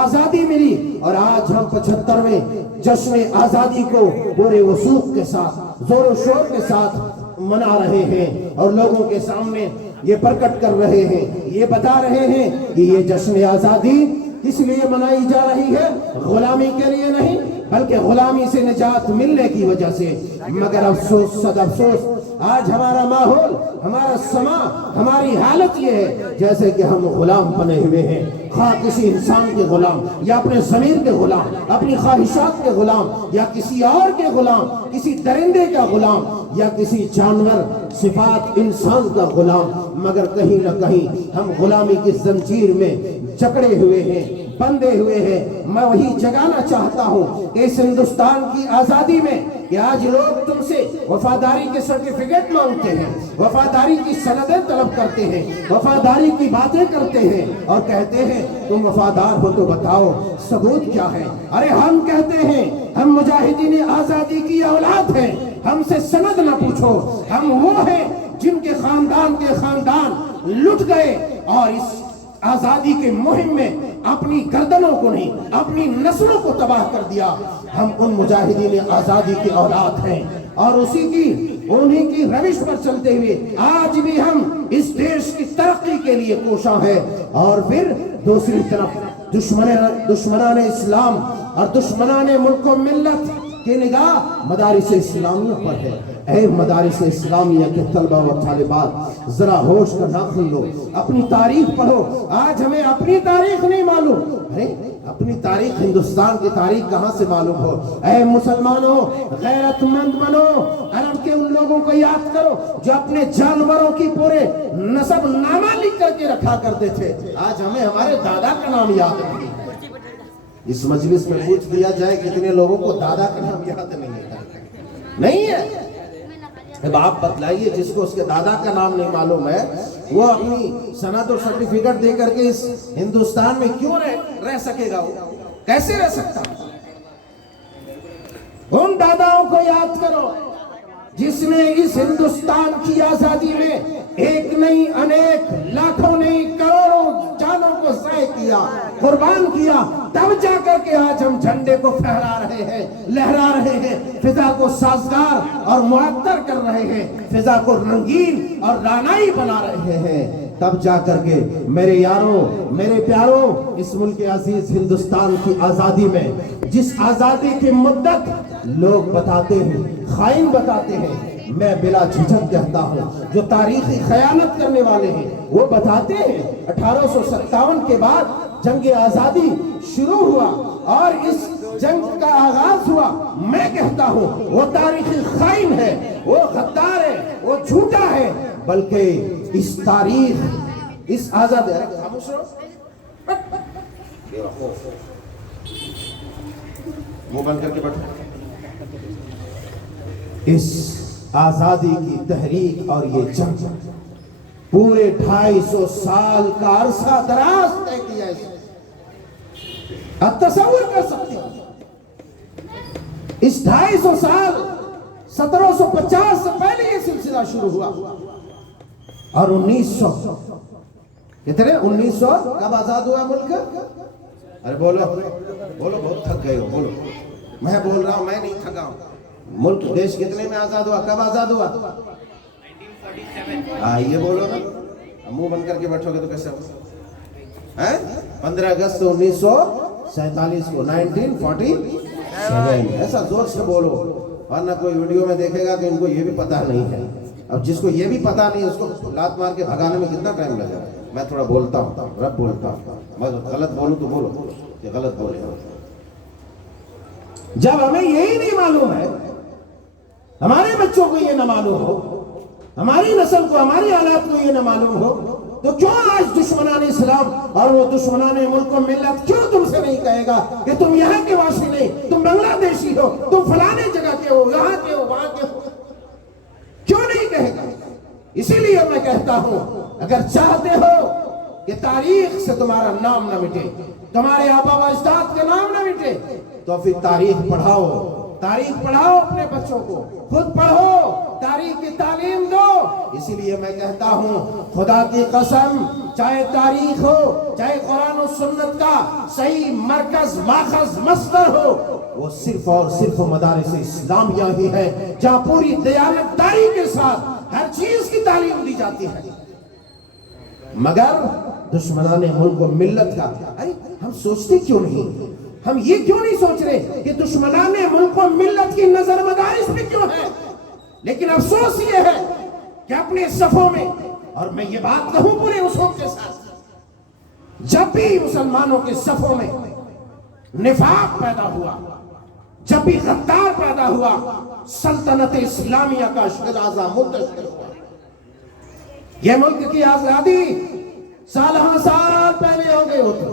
آزادی ملی، اور آج ہم 75ویں جشن آزادی کو پورے وثوق کے ساتھ، زور و شور کے ساتھ منا رہے ہیں، اور لوگوں کے سامنے یہ پرکٹ کر رہے ہیں، یہ بتا رہے ہیں کہ یہ جشن آزادی کس لیے منائی جا رہی ہے؟ غلامی کے لیے نہیں، بلکہ غلامی سے نجات ملنے کی وجہ سے۔ مگر افسوس، صد افسوس، آج ہمارا ماحول، ہمارا سما، ہماری حالت یہ ہے جیسے کہ ہم غلام بنے ہوئے ہیں، خواہ کسی انسان کے غلام، یا اپنے ضمیر کے غلام، اپنی خواہشات کے غلام، یا کسی اور کے غلام، کسی درندے کا غلام، یا کسی جانور صفات انسان کا غلام۔ مگر کہیں نہ کہیں ہم غلامی کی زنجیر میں جکڑے ہوئے ہیں، بندے ہوئے ہیں۔ میں وہی جگانا چاہتا ہوں کہ اس ہندوستان کی آزادی میں کہ آج لوگ تم سے وفاداری کے سرٹیفکیٹ مانگتے ہیں، وفاداری کی سندیں طلب کرتے ہیں، وفاداری کی باتیں کرتے ہیں، اور کہتے ہیں تم وفادار ہو تو بتاؤ ثبوت کیا ہے۔ ارے ہم کہتے ہیں ہم مجاہدین آزادی کی اولاد ہیں، ہم سے سند نہ پوچھو، ہم وہ ہیں جن کے خاندان لٹ گئے، اور اس آزادی کے مہم میں اپنی گردنوں کو نہیں، اپنی نسلوں کو تباہ کر دیا۔ ہم ان مجاہدین آزادی کی اولاد ہیں، اور انہی کی روش پر چلتے ہوئے آج بھی ہم اس دیش کی ترقی کے لیے کوشاں ہیں۔ اور پھر دوسری طرف دشمنان اسلام اور دشمنان ملک و ملت کی نگاہ مدارس اسلامیہ پر ہے۔ اے مدارس اسلامیہ کے طلبہ و طالبات، ذرا ہوش کا ناخن لو، اپنی تاریخ پڑھو۔ آج ہمیں اپنی تاریخ نہیں معلوم، ارے اپنی تاریخ، ہندوستان کی تاریخ کہاں سے معلوم ہو؟ اے مسلمانوں، غیرت مند بنو، عرب کے ان لوگوں کو یاد کرو جو اپنے جانوروں کی پورے نسب نامہ لکھ کر کے رکھا کرتے تھے۔ آج ہمیں ہمارے دادا کا نام یاد نہیں۔ اس مجلس میں پوچھ دیا جائے کتنے لوگوں کو دادا کا نام یاد نہیں ہے؟ اب آپ بتلائیے، جس کو اس کے دادا کا نام نہیں معلوم ہے، وہ اپنی سند اور سرٹیفکیٹ دے کر کے اس ہندوستان میں کیوں رہ سکے گا؟ وہ کیسے رہ سکتا؟ ان داداؤں کو یاد کرو جس نے اس ہندوستان کی آزادی میں ایک نہیں انیک لاکھوں نہیں کروڑوں جانوں کو ضائع کیا، قربان کیا، تب جا کر کے آج ہم جھنڈے کو پھہرا رہے ہیں، لہرا رہے ہیں، فضا کو سازگار اور معطر کر رہے ہیں، فضا کو رنگین اور رانائی بنا رہے ہیں، تب جا کر کے میرے یاروں، میرے پیاروں، اس ملک عزیز ہندوستان کی آزادی میں جس آزادی کی مدت لوگ بتاتے ہیں، خائن بتاتے ہیں، میں بلا جھجک کہتا ہوں، جو تاریخی خیانت کرنے والے ہیں وہ بتاتے ہیں 1857 کے بعد جنگ آزادی شروع ہوا اور اس جنگ کا آغاز ہوا، میں کہتا ہوں وہ تاریخی خائن ہے، وہ غدار ہے، وہ جھوٹا ہے، بلکہ اس تاریخ، اس آزادی، منہ بند کر کے بیٹھو، اس آزادی کی تحریک اور یہ جنگ پورے 250 سال کا عرصہ دراز طے کیا ہے۔ اب تصور کر سکتے ہیں اس 250 سال 1750 سے پہلے یہ سلسلہ شروع ہوا اور 1900 کتنے 1900 کب آزاد ہوا ملک؟ ارے بولو بولو، بہت تھک گئے ہو، بولو، میں بول رہا ہوں، میں نہیں تھکا ہوں۔ ملک دیش کتنے میں آزاد ہوا؟ کب آزاد ہوا؟ یہ بولو نا، منہ بند کر کے بیٹھو گے تو کیسے ہوگا؟ 15 اگست 1947 کو 1947، ایسا زور سے بولو ورنہ کوئی ویڈیو میں دیکھے گا کہ ان کو یہ بھی پتہ نہیں ہے، اب جس کو یہ بھی پتہ نہیں اس کو لات مار کے بھگانے میں کتنا ٹائم لگے گا۔ میں تھوڑا بولتا ہوں، رب بولتا ہوں، میں غلط بولوں تو بولو کہ غلط بولے ہو۔ جب ہمیں یہی نہیں معلوم ہے، ہمارے بچوں کو یہ نہ معلوم ہو، ہماری نسل کو، ہماری حالات کو یہ نہ معلوم ہو، تو کیوں آج دشمنان اسلام اور وہ دشمنان ملک و ملت کیوں تم سے نہیں کہے گا کہ تم یہاں کے واسی نہیں، تم بنگلہ دیشی ہو، تم فلانے جگہ کے ہو، یہاں کے ہو، وہاں کے ہو، کیوں نہیں کہے گا؟ اسی لیے میں کہتا ہوں اگر چاہتے ہو کہ تاریخ سے تمہارا نام نہ مٹے، تمہارے آبا و اجداد کا نام نہ مٹے، تو پھر تاریخ پڑھاؤ، تاریخ پڑھاؤ اپنے بچوں کو، خود پڑھو، تاریخ کی تعلیم دو۔ اسی لیے میں کہتا ہوں خدا کی قسم، چاہے تاریخ ہو، چاہے قرآن و سنت کا صحیح مرکز، ماخذ، مصدر ہو، وہ صرف اور صرف مدارس اسلامیہ ہی ہے جہاں پوری دیانتداری کے ساتھ ہر چیز کی تعلیم دی جاتی ہے۔ مگر دشمنان ملک و ملت کا ہم سوچتے کیوں نہیں، ہم یہ کیوں نہیں سوچ رہے کہ دشمنان ملک و ملت کی نظر مدارس میں کیوں ہے؟ لیکن افسوس یہ ہے کہ اپنے صفوں میں، اور میں یہ بات کہوں پورے اصول کے ساتھ، جب بھی مسلمانوں کے صفوں میں نفاق پیدا ہوا، جب بھی غدار پیدا ہوا، سلطنت اسلامیہ کا شعلہ منتشر ہوا۔ یہ ملک کی آزادی سال ہاں سال پہلے ہو گئے ہوتے،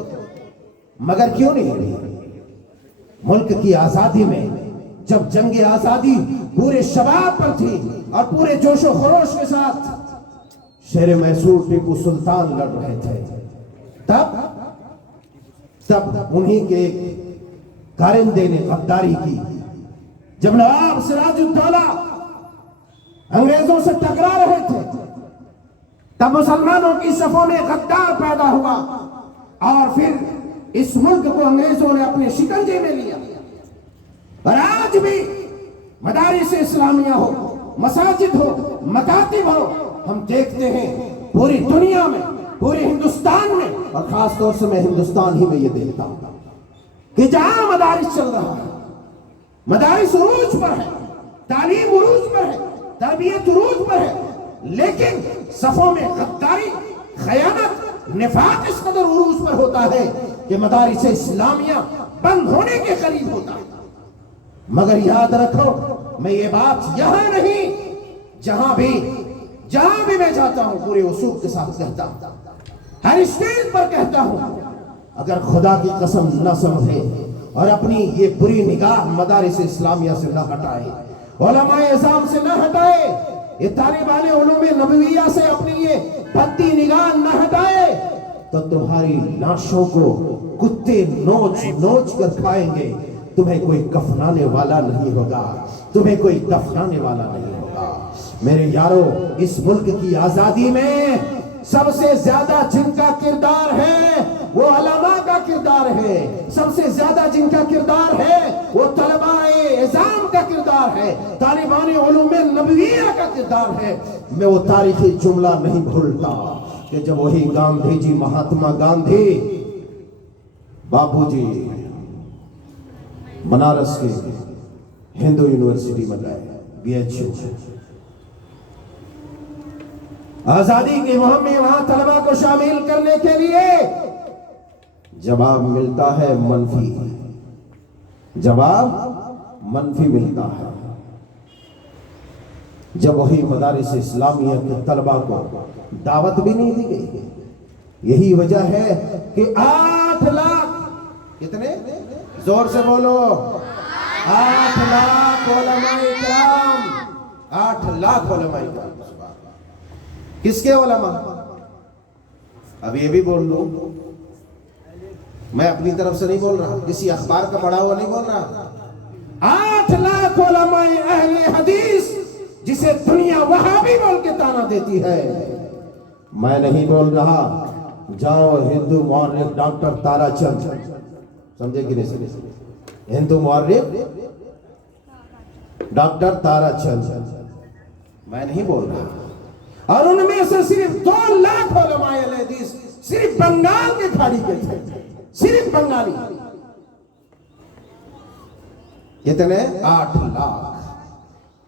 مگر کیوں نہیں ہوئی؟ ملک کی آزادی میں جب جنگ آزادی پورے شباب پر تھی اور پورے جوش و خروش کے ساتھ شیر میسور ٹیپو سلطان لڑ رہے تھے، تب انہی کے کارندے نے غداری کی۔ جب نواب سراج الدولہ انگریزوں سے ٹکرا رہے تھے، تب مسلمانوں کی صفوں میں غدار پیدا ہوا اور پھر اس ملک کو انگریزوں نے اپنے شکنجے میں لیا۔ اور آج بھی مدارس اسلامیہ ہو، مساجد ہو، مکاتب ہو، ہم دیکھتے ہیں پوری دنیا میں، پورے ہندوستان میں، اور خاص طور سے میں ہندوستان ہی میں یہ دیکھتا ہوں کہ جہاں مدارس چل رہا ہے، مدارس عروج پر ہے، تعلیم عروج پر ہے، تربیت عروج پر ہے، لیکن صفوں میں غداری، خیانت، نفاق اس قدر عروج پر ہوتا ہے کہ مدارس اسلامیہ بند ہونے کے قریب ہوتا ہے۔ مگر یاد رکھو، میں یہ بات یہاں نہیں، جہاں بھی میں جاتا ہوں پورے اصول کے ساتھ کہتا ہوں، ہر اسٹیج پر کہتا ہوں، اگر خدا کی قسم نہ سمجھے اور اپنی یہ بری نگاہ مدارس اسلامیہ سے نہ ہٹائے، علماء اعظام سے نہ ہٹائے، یہ طالبان علوم نبویہ سے اپنی یہ بھدی نگاہ نہ ہٹائے، تو تمہاری لاشوں کو کتے نوچ نوچ کر کھائیں گے، تمہیں کوئی کفنانے والا نہیں ہوگا، تمہیں کوئی دفنانے والا نہیں ہوگا۔ میرے یارو اس ملک کی آزادی میں سب سے زیادہ جن کا کردار ہے وہ علماء کا کردار ہے، سب سے زیادہ جن کا کردار ہے وہ طلباء اعظام کا کردار ہے، طالبان علوم نبویہ کا کردار ہے۔ میں وہ تاریخی جملہ نہیں بھولتا کہ جب وہی گاندھی جی، مہاتما گاندھی باپو جی بنارس کے ہندو یونیورسٹی میں گئے، BHU آزادی کی مہم میں وہاں طلبہ کو شامل کرنے کے لیے جواب ملتا ہے منفی، جواب منفی ملتا ہے۔ جب وہی مدارس اسلامیہ کے طلبہ کو دعوت بھی نہیں دی گئی، یہی وجہ ہے کہ 8 لاکھ، کتنے؟ زور سے بولو، 8 لاکھ علماء کرام، 8 لاکھ علماء کرام۔ کس کے علماء؟ اب یہ بھی بول لو، میں اپنی طرف سے نہیں بول رہا، کسی اخبار کا پڑھا ہوا نہیں بول رہا۔ 8 لاکھ علماء اہل حدیث جسے دنیا وہابی بول کے تانا دیتی ہے۔ میں نہیں بول رہا، جاؤ ہندو مورخ ڈاکٹر تارا چند، سمجھے کہ نہیں؟ ہندو مورخ ڈاکٹر تارا چند، میں نہیں بول رہا۔ اور ان میں سے صرف 2 لاکھ علماء اہل حدیث صرف بنگال کے کھاڑی کے تھے، صرف بنگالی۔ کتنے؟ 8 لاکھ۔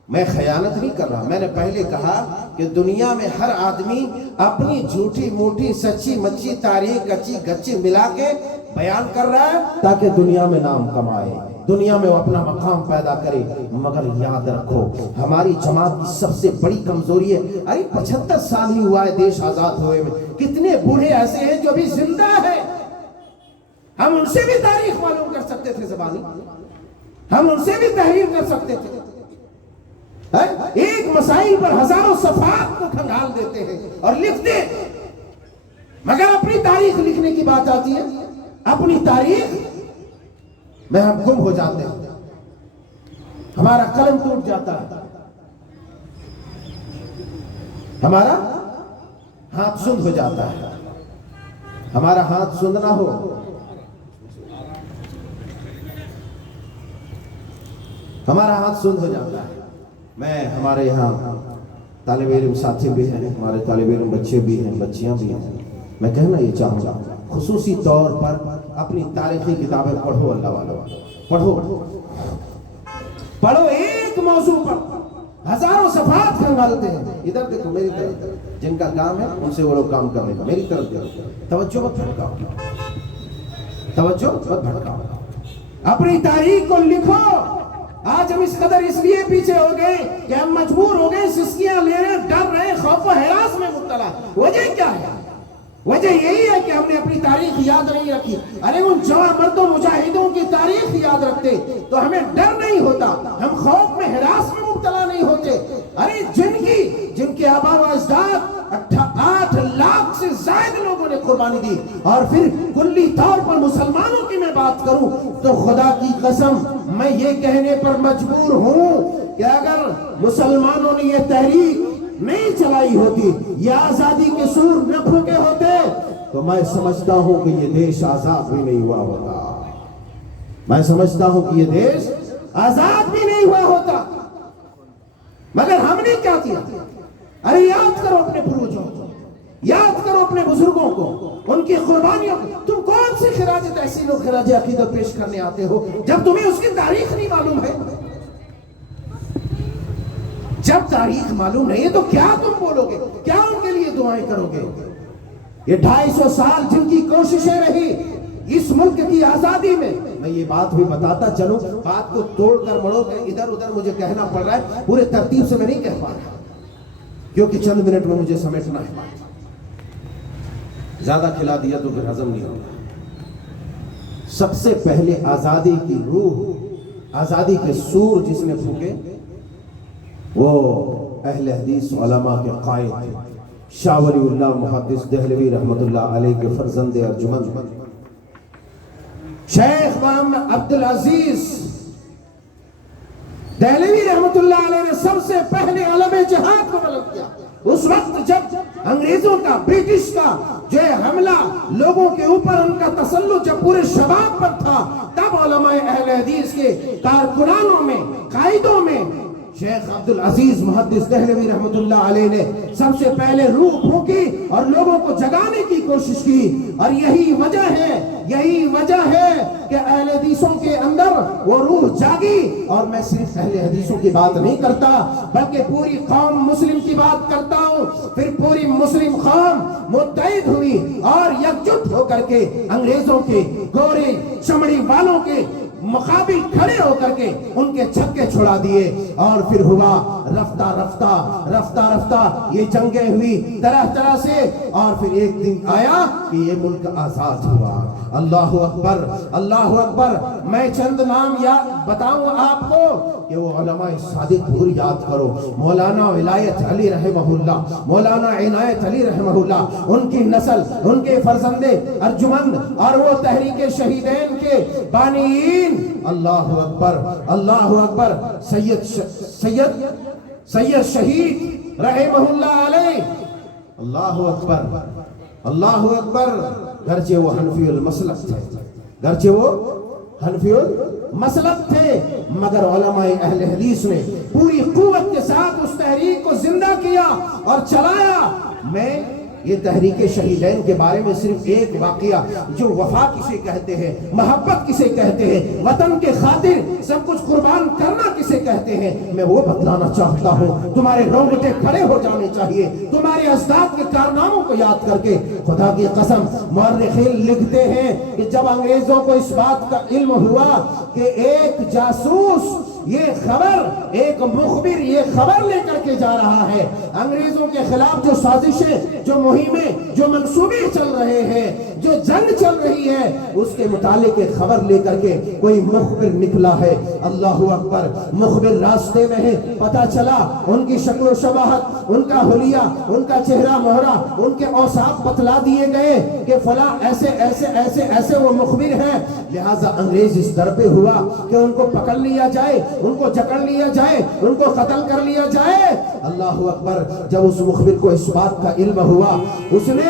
میں خیانت نہیں کر رہا، میں نے پہلے کہا کہ دنیا میں ہر آدمی اپنی جھوٹی موٹی سچی مچی تاریخ کچی گچی ملا کے بیان کر رہا ہے تاکہ دنیا میں نام کمائے، دنیا میں وہ اپنا مقام پیدا کرے۔ مگر یاد رکھو ہماری جماعت کی سب سے بڑی کمزوری ہے، ارے 75 سال ہی ہوا ہے دیش آزاد ہوئے میں، کتنے بوڑھے ایسے ہیں جو بھی زندہ ہیں، ہم ان سے بھی تاریخ معلوم کر سکتے تھے، زبانی ہم ان سے بھی تحریر کر سکتے تھے۔ ایک مسائل پر ہزاروں صفحات کو کھنگال دیتے ہیں اور لکھتے ہیں، مگر اپنی تاریخ لکھنے کی بات آتی ہے، اپنی تاریخ میں ہم گم ہو جاتے ہیں، ہمارا قلم ٹوٹ جاتا ہے، ہمارا ہاتھ سند ہو جاتا ہے۔ ہمارا ہاتھ سند نہ ہو، ہمارا ہاتھ سند ہو جاتا ہے۔ میں ہمارے یہاں طالب علم ساتھی بھی ہیں، ہمارے طالب علم بچے بھی ہیں، بچیاں بھی ہیں، میں کہنا یہ چاہوں گا خصوصی طور پر اپنی تاریخی کتابیں پڑھو، اللہ والو پڑھو، پڑھو، ایک موضوع پر ہزاروں صفحات کھنگالتے ہیں۔ ادھر دیکھو میری طرف، جن کا کام ہے ان سے وہ لوگ کام کرنے کا، میری طرف دیکھو، توجہ مت بھٹکاؤ، توجہ مت بھٹکاؤ، اپنی تاریخ کو لکھو۔ آج ہم اس قدر اس لیے پیچھے ہو گئے کہ ہم مجبور ہو گئے سسکیاں لے رہے، ڈر رہے، خوف و ہراس میں مبتلا۔ وجہ کیا ہے؟ وجہ یہی ہے کہ ہم نے اپنی تاریخ یاد نہیں رکھی۔ ارے ان جوان مردوں مجاہدوں کی تاریخ یاد رکھتے تو ہمیں ڈر نہیں ہوتا، ہم خوف میں ہراس میں مبتلا نہیں ہوتے۔ ارے جن کے آبا و اجداد 8 لاکھ سے زائد لوگوں نے قربانی دی، اور پھر کلی طور پر مسلمانوں کی میں بات کروں تو خدا کی قسم میں یہ کہنے پر مجبور ہوں کہ اگر مسلمانوں نے یہ تحریک نہیں چلائی ہوتی، یہ آزادی کے سور نہ پھونکے ہوتے، تو میں سمجھتا ہوں کہ یہ دیش آزاد بھی نہیں ہوا ہوتا، میں سمجھتا ہوں کہ یہ دیش آزاد بھی نہیں ہوا ہوتا۔ مگر ہم نے کیا کیا؟ ارے یاد کرو اپنے بزرگوں کو، یاد کرو اپنے بزرگوں کو، ان کی قربانیوں کو۔ تم کون سی خراج تحسین و خراج عقیدت پیش کرنے آتے ہو جب تمہیں اس کی تاریخ نہیں معلوم ہے؟ جب تاریخ معلوم نہیں ہے تو کیا تم بولو گے؟ کیا ان کے لیے دعائیں کرو گے؟ یہ 250 سال جن کی کوششیں رہی اس ملک کی آزادی میں، میں یہ بات بھی بتاتا چلوں، بات کو توڑ کر مڑو، کہ ادھر ادھر مجھے کہنا پڑ رہا ہے، پورے ترتیب سے میں نہیں کہہ پا رہا کیونکہ چند منٹ میں مجھے سمیٹنا ہے، زیادہ کھلا دیا تو پھر ہضم نہیں ہوگا۔ سب سے پہلے آزادی کی روح، آزادی کے سور جس نے پھونکے وہ اہل حدیث علماء کے قائد تھے، شاہ ولی اللہ محدث دہلوی رحمت اللہ علیہ کے فرزند ارجمند شیخ محمد عبدالعزیز دہلوی رحمت اللہ علیہ نے سب سے پہلے علم جہاد کو بلند کیا. اس وقت جب انگریزوں کا، برٹش کا جو حملہ لوگوں کے اوپر، ان کا تسلط جب پورے شباب پر تھا، تب علماء اہل حدیث کے کارکنانوں میں، قائدوں میں شیخ عبدالعزیز محدث دہلوی رحمت اللہ علیہ نے سب سے پہلے روح پھونکی اور لوگوں کو جگانے کی کوشش کی. اور یہی وجہ ہے کہ اہل حدیثوں کے اندر وہ روح جاگی. اور میں صرف اہل حدیثوں کی بات نہیں کرتا بلکہ پوری قوم مسلم کی بات کرتا ہوں. پھر پوری مسلم قوم متحد ہوئی اور یکجٹ ہو کر کے انگریزوں کے، گورے چمڑی والوں کے مقابل کھڑے ہو کر کے ان کے چھکے چھڑا دیے. اور پھر ہوا رفتہ رفتہ یہ جنگیں ہوئی طرح طرح سے. اور پھر ایک دن آیا کہ یہ ملک آزاد ہوا. اللہ اکبر، اللہ اکبر. میں چند نام بتاؤں آپ کو کہ وہ علماء صادق پور یاد کرو. مولانا ولایت علی رحمہ اللہ، مولانا عنایت علی رحمہ اللہ، ان کی نسل، ان کے فرزندے ارجمند اور وہ تحریک شہیدین کے بانیین. اللہ اکبر، اللہ اکبر. سید شہید رحمہ اللہ علیہ. اللہ اکبر، اللہ اکبر. گرچہ وہ حنفی المسلک تھے، مگر علماء اہل حدیث نے پوری قوت کے ساتھ اس تحریک کو زندہ کیا اور چلایا. میں یہ تحریک شہیدین کے بارے میں صرف ایک واقعہ، جو وفا کسے کہتے ہیں، محبت کسے کہتے ہیں، وطن کے خاطر سب کچھ قربان کرنا کسے کہتے ہیں، میں وہ بتلانا چاہتا ہوں. تمہارے رونگٹے کھڑے ہو جانے چاہیے تمہارے اجداد کے کارناموں کو یاد کر کے. خدا کی قسم مورخین لکھتے ہیں کہ جب انگریزوں کو اس بات کا علم ہوا کہ ایک جاسوس یہ خبر، ایک مخبر یہ خبر لے کر کے جا رہا ہے، انگریزوں کے خلاف جو سازشیں، جو مہمیں، جو منصوبے چل رہے ہیں، جو جنگ چل رہی ہے، اس کے متعلق ایک خبر لے کر کے کوئی مخبر نکلا ہے. اللہ اکبر. مخبر راستے میں ہے، پتہ چلا ان کی شکل و شباہت، ان کا حلیہ، ان کا چہرہ مہرہ، ان کے اوصاف بتلا دیے گئے کہ فلاں ایسے ایسے ایسے ایسے وہ مخبر ہے. لہٰذا انگریز اس در پہ ہوا کہ ان کو پکڑ لیا جائے، ان کو جکڑ لیا جائے، ان کو قتل کر لیا جائے. اللہ اکبر. جب اس مخبر کو اس بات کا علم ہوا، اس نے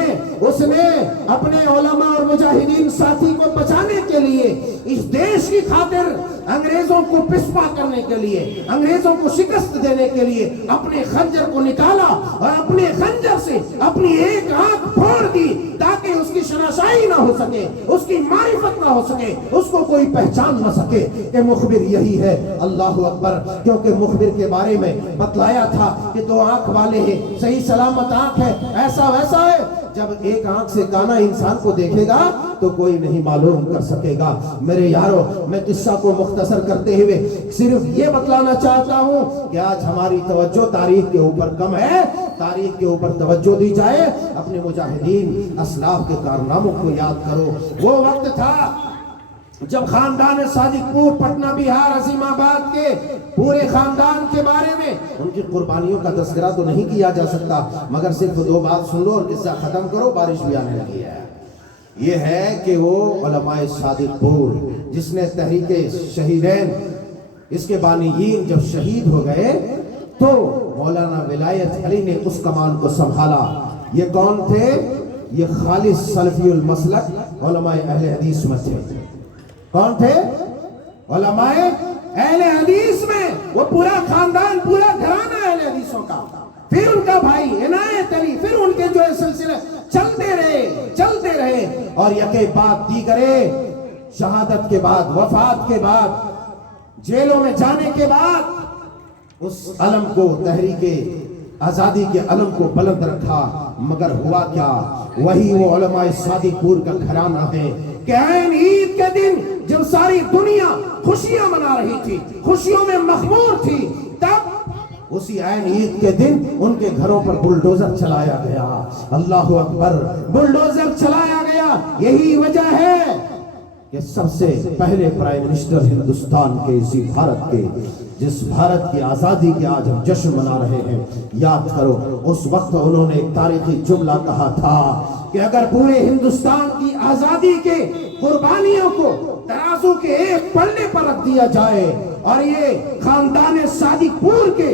اپنے علماء اور مجاہدین ساتھی کو بچانے کے لیے، اس دیش کی خاطر، انگریزوں کو پسپا کرنے کے لیے، انگریزوں کو شکست دینے کے لیے اپنے خنجر کو نکالا اور اپنے خنجر سے اپنی ایک آنکھ پھوڑ دی تاکہ اس کی شناسائی نہ ہو سکے، اس کی معرفت نہ ہو سکے، اس کو کوئی پہچان نہ سکے کہ مخبر یہی ہے. اللہ اکبر. کیونکہ مخبر کے بارے میں بتلایا تھا کہ دو آنکھ والے ہیں، صحیح سلامت آنکھ ہے، ایسا ویسا ہے. جب ایک آنکھ سے کانا انسان کو دیکھے گا تو کوئی نہیں معلوم کر سکے گا. میرے یارو، میں قصہ کو مختصر کرتے ہوئے صرف یہ بتلانا چاہتا ہوں کہ آج ہماری توجہ تاریخ کے اوپر کم ہے. تاریخ کے اوپر توجہ دی جائے. اپنے مجاہدین اسلاف کے کارناموں کو یاد کرو. وہ وقت تھا جب خاندان صادق پور، پٹنہ بہار، عظیم آباد کے پورے خاندان کے بارے میں، ان کی قربانیوں کا تذکرہ تو نہیں کیا جا سکتا، مگر صرف دو بات سن لو اور قصہ ختم کرو، بارش بھی آنے لگی ہے. یہ ہے کہ وہ علماء صادق پور جس نے تحریک شہیدین، اس کے بانیین جب شہید ہو گئے تو مولانا ولایت علی نے اس کمان کو سنبھالا. یہ کون تھے؟ یہ خالص سلفی المسلک علماء اہل حدیث میں تھے. کون تھے؟ علماء اہل حدیث میں. وہ پورا خاندان، پورا گھرانہ اہل حدیثوں کا. پھر ان کا بھائی عنایت علی، پھر ان کے جو سلسلے چلتے رہے اور یکے بعد دیگرے، شہادت کے بعد، وفات کے بعد، جیلوں میں جانے کے بعد اس علم کو، تحریک آزادی کے علم کو بلند رکھا. مگر ہوا کیا؟ وہی وہ علماء صادق پور کا گھرانہ ہے کہ عین عید کے دن جب ساری دنیا خوشیاں منا رہی تھی، خوشیوں میں مخمور تھی، تب اسی عین عید کے دن ان کے گھروں پر بلڈوزر چلایا گیا. اللہ اکبر. بلڈوزر چلایا گیا. یہی وجہ ہے کہ سب سے پہلے پرائم منسٹر ہندوستان کے، اسی بھارت کے، جس بھارت کی آزادی کے آج ہم جشن منا رہے ہیں، یاد کرو اس وقت انہوں نے ایک تاریخی جملہ کہا تھا کہ اگر پورے ہندوستان کی آزادی کے قربانیوں کو تراز ترازو کے ایک پلڑے پر رکھ دیا جائے اور یہ خاندان صادق پور کے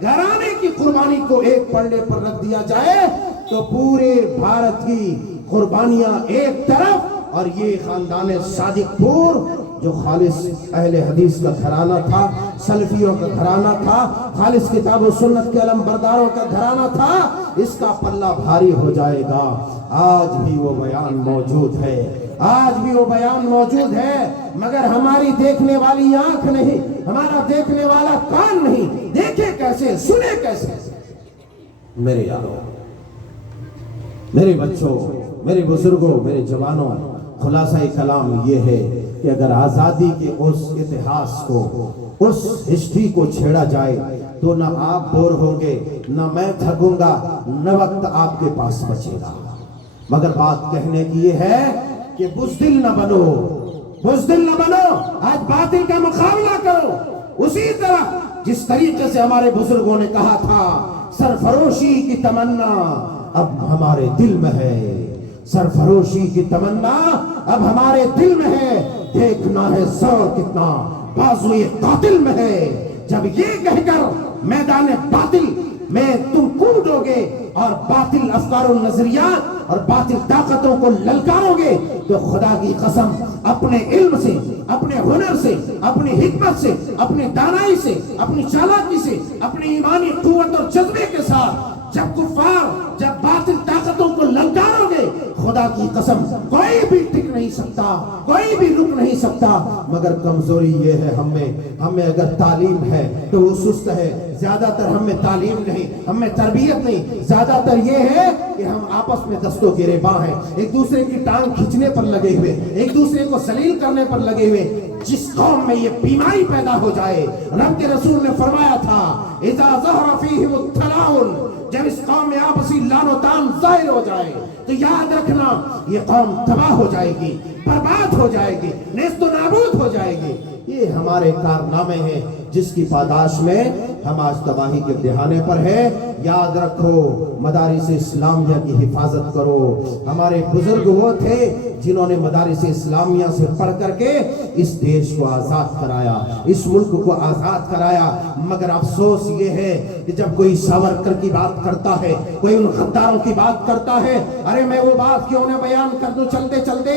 گھرانے کی قربانی کو ایک پلڑے پر رکھ دیا جائے تو پورے بھارت کی قربانیاں ایک طرف اور یہ خاندان صادق پور جو خالص اہل حدیث کا گھرانہ تھا، سلفیوں کا گھرانہ تھا، خالص کتاب و سنت کے علم برداروں کا گھرانہ تھا، اس کا پلہ بھاری ہو جائے گا۔ آج بھی وہ بیان موجود ہے، مگر ہماری دیکھنے والی آنکھ نہیں، ہمارا دیکھنے والا کان نہیں، دیکھے کیسے، سنے کیسے؟ میرے یاروں، میرے بچوں، میرے بزرگوں، میرے جوانوں، خلاصہ کلام یہ ہے کہ اگر آزادی کے اس اتہاس کو، اس ہسٹری کو چھیڑا جائے تو نہ آپ بور ہوں گے، نہ میں تھکوں گا، نہ وقت آپ کے پاس بچے گا۔ مگر بات کہنے کی یہ ہے کہ بزدل نہ بنو، آج باطل کا مقابلہ کرو، اسی طرح جس طریقے سے ہمارے بزرگوں نے کہا تھا سرفروشی کی تمنا اب ہمارے دل میں ہے، سرفروشی کی تمنا اب ہمارے دل میں ہے، دیکھنا ہے زور کتنا بازوئے قاتل میں ہے۔ جب یہ کہہ کر میدان باطل میں تم کودو گے اور باطل افکار و نظریات اور باطل طاقتوں کو للکارو گے تو خدا کی قسم اپنے علم سے، اپنے ہنر سے، اپنی حکمت سے، اپنی دانائی سے، اپنی چالاکی سے، اپنی ایمانی قوت اور جذبے کے ساتھ جب باطل طاقتوں کو للکارو گے، خدا کی قسم کوئی بھی ٹک نہیں سکتا، کوئی بھی رک نہیں سکتا۔ مگر کمزوری یہ ہے ہمیں اگر تعلیم ہے تو وہ سست ہے، زیادہ تر ہمیں تعلیم نہیں، ہمیں تربیت نہیں، زیادہ تر یہ ہے کہ ہم آپس میں دست و گریباں ہیں، ایک دوسرے کی ٹانگ کھینچنے پر لگے ہوئے، ایک دوسرے کو ذلیل کرنے پر لگے ہوئے۔ جس قوم میں یہ بیماری پیدا ہو جائے، رب کے رسول نے فرمایا تھا اذا ظہر فیہم التلاؤن، جب اس قوم میں آپسی لعن و طعن ظاہر ہو جائے تو یاد رکھنا یہ قوم تباہ ہو جائے گی، برباد ہو جائے گی، نیست و نابود ہو جائے گی۔ یہ ہمارے کارنامے ہیں جس کی پاداش میں ہم آج تباہی کے دہانے پر ہیں۔ یاد رکھو، مدارس اسلامیہ کی حفاظت کرو۔ ہمارے بزرگ وہ تھے جنہوں نے مدارس اسلامیہ سے پڑھ کر کے اس دیش کو آزاد کرایا، اس ملک کو آزاد کرایا۔ مگر افسوس یہ ہے کہ جب کوئی ساورکر کی بات کرتا ہے، کوئی ان غداروں کی بات کرتا ہے، ارے میں وہ بات کیوں نہ بیان کر دوں چلتے چلتے۔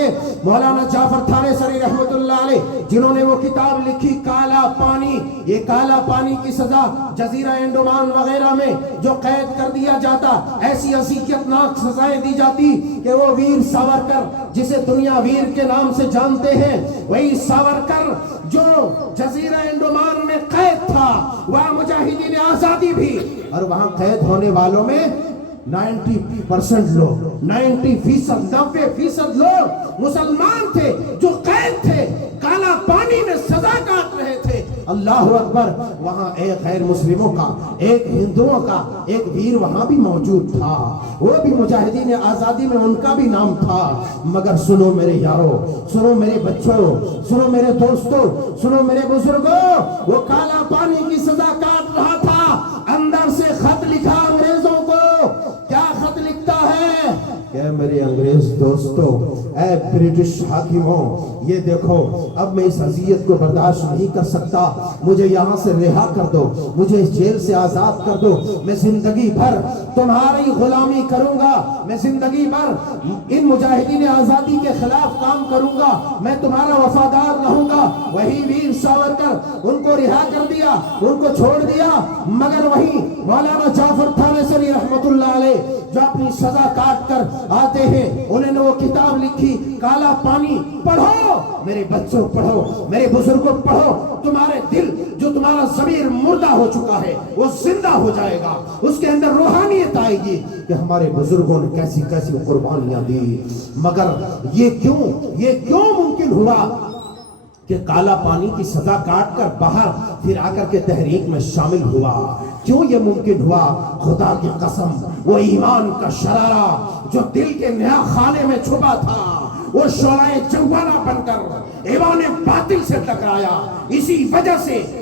مولانا جعفر تھانیسری رحمت اللہ علیہ جنہوں نے وہ کتاب لکھی کالا پانی، یہ کالا پانی کی سزا جزیرہ انڈمان وغیرہ میں جو قید کر دیا جاتا، ایسی اذیتناک سزائیں دی جاتی کہ وہ ویر ساورکر جسے دنیا ویر کے نام سے جانتے ہیں، وہی ساورکر جو جزیرہ انڈمان میں قید تھا، وہاں مجاہدین آزادی بھی، اور وہاں قید ہونے والوں میں 90% لوگ، 90% لوگ مسلمان تھے جو قید تھے، کالا پانی میں سزا کاٹ رہے تھے۔ اللہ اکبر، وہاں ایک غیر مسلموں کا، ایک ہندوؤں کا ایک ویر وہاں بھی موجود تھا، وہ بھی مجاہدین آزادی میں ان کا بھی نام تھا۔ مگر سنو میرے یارو، سنو میرے بچوں، سنو میرے دوستوں، سنو میرے بزرگوں، وہ کالا پانی کی سزا کاٹ رہا تھا، اندر سے خط لکھا انگریزوں کو۔ کیا خط لکھتا ہے کہ میرے انگریز دوستو، اے برٹش حاکموں، یہ دیکھو اب میں اس اذیت کو برداشت نہیں کر سکتا، مجھے یہاں سے رہا کر دو، مجھے اس جیل سے آزاد کر دو، میں زندگی بھر تمہاری غلامی کروں گا، میں زندگی بھر ان مجاہدین آزادی کے خلاف کام کروں گا، میں تمہارا وفادار رہوں گا۔ وہی ویر ساورکر ان کو رہا کر دیا، ان کو چھوڑ دیا۔ مگر وہی مولانا جعفر تھانیسری رحمت اللہ علیہ جو اپنی سزا کاٹ کر آتے ہیں، انہوں نے وہ کتاب لکھی کالا پانی۔ پڑھو میرے بچوں، پڑھو میرے بزرگوں، پڑھو، تمہارے دل جو تمہارا ضمیر مردہ ہو چکا ہے وہ زندہ ہو جائے گا، اس کے اندر روحانیت آئے گی کہ ہمارے بزرگوں نے کیسی کیسی قربانیاں دی۔ مگر یہ کیوں ممکن ہوا کہ کالا پانی کی سزا کاٹ کر باہر پھر آ کر کے تحریک میں شامل ہوا؟ کیوں یہ ممکن ہوا؟ خدا کی قسم وہ ایمان کا شرارہ جو دل کے نیا خانے میں چھپا تھا، وہ شعلہ جوانا بن کر ایوان باطل سے ٹکرایا۔ اسی وجہ سے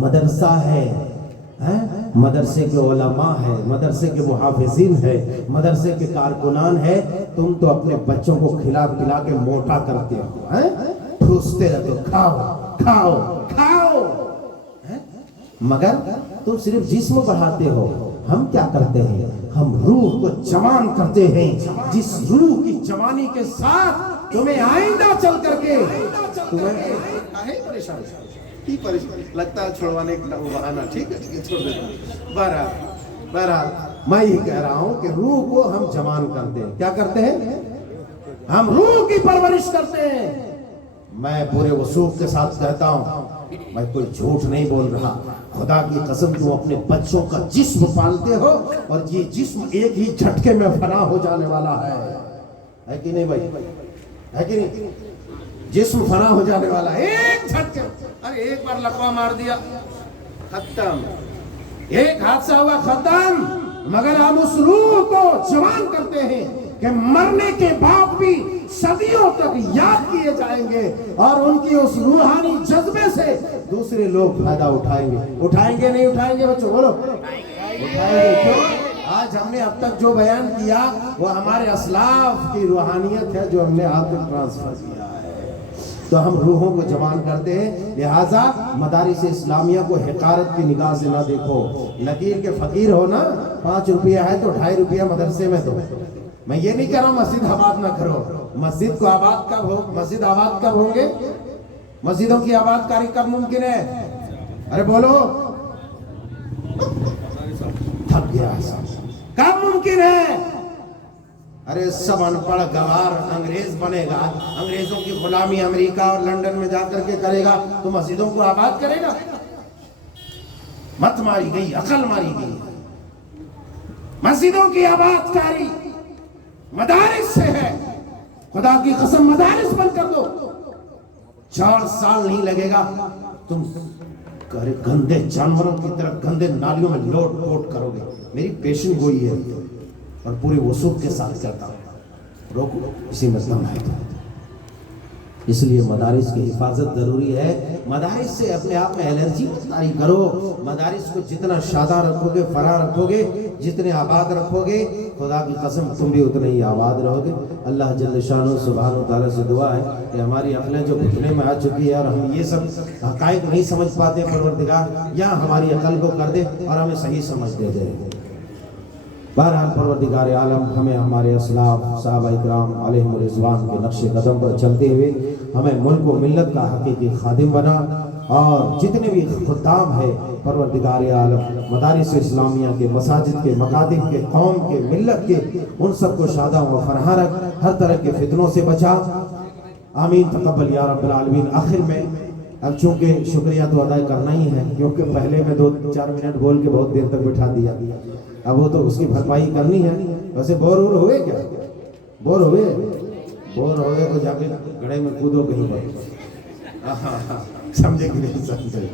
مدرسہ ہے، مدرسے کے علماء ہے، مدرسے کے محافظین ہے، مدرسے کے کارکنان ہے، تم تو اپنے بچوں کو کھلا پلا کے موٹا کرتے ہو، ٹھوستے رہتے ہو، کھاؤ کھاؤ کھاؤ، مگر تم صرف جسم بڑھاتے ہو، ہم کیا کرتے ہیں؟ ہم روح کو جوان کرتے ہیں، جس روح کی جوانی کے ساتھ تمہیں آئندہ چل کر کے لگتا ہے چھوڑوانے کا وہ بہانہ، ٹھیک ہے چھوڑ دیتا ہوں۔ بہرحال میں یہ کہہ رہا ہوں کہ روح کو ہم جوان کرتے ہیں، کیا کرتے ہیں؟ ہم روح کی پرورش کرتے ہیں۔ میں پورے وثوق کے ساتھ کہتا ہوں، میں کوئی جھوٹ نہیں بول رہا، خدا کی قسم تم اپنے بچوں کا جسم پالتے ہو اور یہ جسم ایک ہی جھٹکے میں فنا ہو جانے والا ہے کہ نہیں بھائی؟ ہے کہ نہیں؟ جسم فنا ہو جانے والا ہے ایک جھٹکے، ارے ایک بار لقوہ مار دیا ختم، ایک حادثہ ہوا ختم، مگر ہم اس روح کو جوان کرتے ہیں کہ مرنے کے بعد بھی صدیوں تک یاد کیے جائیں گے اور ان کی اس روحانی جذبے سے دوسرے لوگ فائدہ اٹھائیں گے۔ اٹھائیں گے نہیں اٹھائیں گے بچوں؟ بولو اٹھائیں گے۔ کیوں؟ آج ہم نے اب تک جو بیان کیا وہ ہمارے اسلاف کی روحانیت ہے جو ہم نے آپ تک ٹرانسفر کیا ہے، تو ہم روحوں کو جوان کرتے ہیں۔ لہٰذا مدارس اسلامیہ کو حقارت کی نگاہ سے نہ دیکھو، نکیر کے فقیر ہو نا، 5 روپیہ ہے تو 2.5 روپیہ مدرسے میں دو۔ میں یہ نہیں کہہ رہا ہوں مسجد آباد نہ کرو، مسجد کو آباد کب ہو؟ مسجد آباد کب ہوں گے؟ مسجدوں کی آباد کاری کب ممکن ہے؟ ارے بولو، تھک گیا کب ممکن ہے؟ ارے سب ان پڑھ گوار انگریز بنے گا، انگریزوں کی غلامی امریکہ اور لنڈن میں جا کر کے کرے گا تو مسجدوں کو آباد کرے گا؟ مت ماری گئی، عقل ماری گئی۔ مسجدوں کی آباد کاری مدارس سے ہے، خدا کی قسم مدارس بند کر دو، 4 سال نہیں لگے گا، تم گندے جانوروں کی طرح گندے نالیوں میں لوٹ پوٹ کرو گے۔ میری پیشن گوئی ہے اور پورے وثوق کے ساتھ کہتا ہوں، روکو اسی میں دم ہے۔ اس لیے مدارس کی حفاظت ضروری ہے۔ مدارس سے اپنے آپ میں الرجی طاری کرو، مدارس کو جتنا شاداں رکھو گے، فرا رکھو گے، جتنے آباد رکھو گے، خدا کی قسم تم بھی اتنے ہی آباد رہو گے۔ اللہ جل شانہ سبحانہ و تعالیٰ سے دعا ہے کہ ہماری عقلیں جو گھٹنے میں آ چکی ہے اور ہم یہ سب حقائق نہیں سمجھ پاتے، پروردگار یا ہماری عقل کو کر دے اور ہمیں صحیح سمجھ دے دے۔ بہرحال پروردگار عالم ہمیں ہمارے اسلاف صحابہ اکرام علیہم الرضوان کے نقش قدم پر چلتے ہوئے ہمیں ملک و ملت کا حقیقی خادم بنا، اور جتنے بھی خدام ہیں پروردگار عالم مدارس اسلامیہ کے، مساجد کے، مکاتب کے، قوم کے، ملت کے، ان سب کو شاداں و فرحاں رکھ، ہر طرح کے فتنوں سے بچا، آمین تقبل یا رب العالمین۔ آخر میں اب چونکہ شکریہ تو ادا کرنا ہی ہے، کیونکہ پہلے میں 2-4 منٹ بول کے بہت دیر تک بٹھا دیا، اب وہ تو اس کی بھرپائی کرنی ہے۔ ویسے بور ہوئے کیا؟ بور ہوئے تو جا کے گڑھے میں کودو کہیں پر، سمجھے کہ نہیں سمجھے؟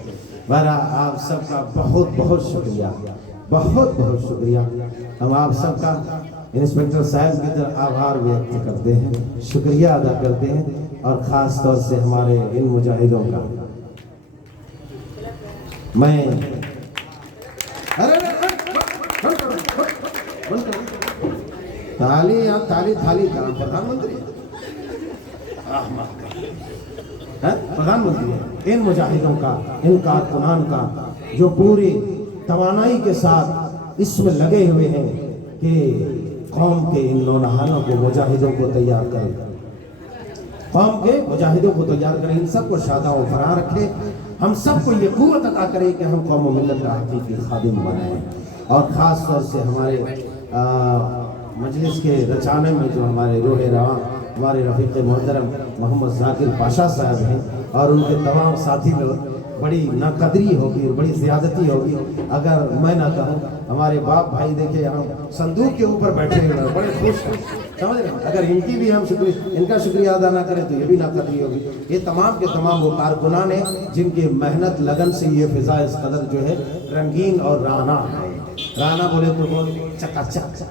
بہرحال آپ سب کا بہت بہت شکریہ، بہت بہت شکریہ۔ ہم آپ سب کا انسپیکٹر صاحب کی طرح آبھار ویکت کرتے ہیں، شکریہ ادا کرتے ہیں، اور خاص طور سے ہمارے ان مجاہدوں کا۔ میں تالی پردھان منتری ان مجاہدوں کا، ان کارکنان کا جو پوری توانائی کے ساتھ اس میں لگے ہوئے ہیں کہ قوم کے ان نونہانوں کو، مجاہدوں کو تیار کریں، قوم کے مجاہدوں کو تیار کریں، ان سب کو شاداں و فرحاں رکھے، ہم سب کو یہ قوت عطا کرے کہ ہم قوم و ملت کا حقیقی خادم بنائیں۔ اور خاص طور سے ہمارے مجلس کے رچانے میں جو ہمارے روح رواں ہمارے رفیق محترم محمد ذاکر پاشا صاحب ہیں اور ان کے تمام ساتھی لوگ، بڑی ناقدری ہوگی اور بڑی زیادتی ہوگی اگر میں نہ کہوں۔ ہمارے باپ بھائی دیکھے ہم صندوق کے اوپر بیٹھے ہوئے ہیں، بڑے خوش ہیں، سمجھ رہے ہیں؟ اگر ان کی بھی ہم ان کا شکریہ ادا نہ کریں تو یہ بھی ناقدری ہوگی۔ یہ تمام کے تمام وہ کارکنان ہیں جن کی محنت لگن سے یہ فضا اس قدر جو ہے رنگین اور رانا ہے۔ رانا بولے تو چکا چک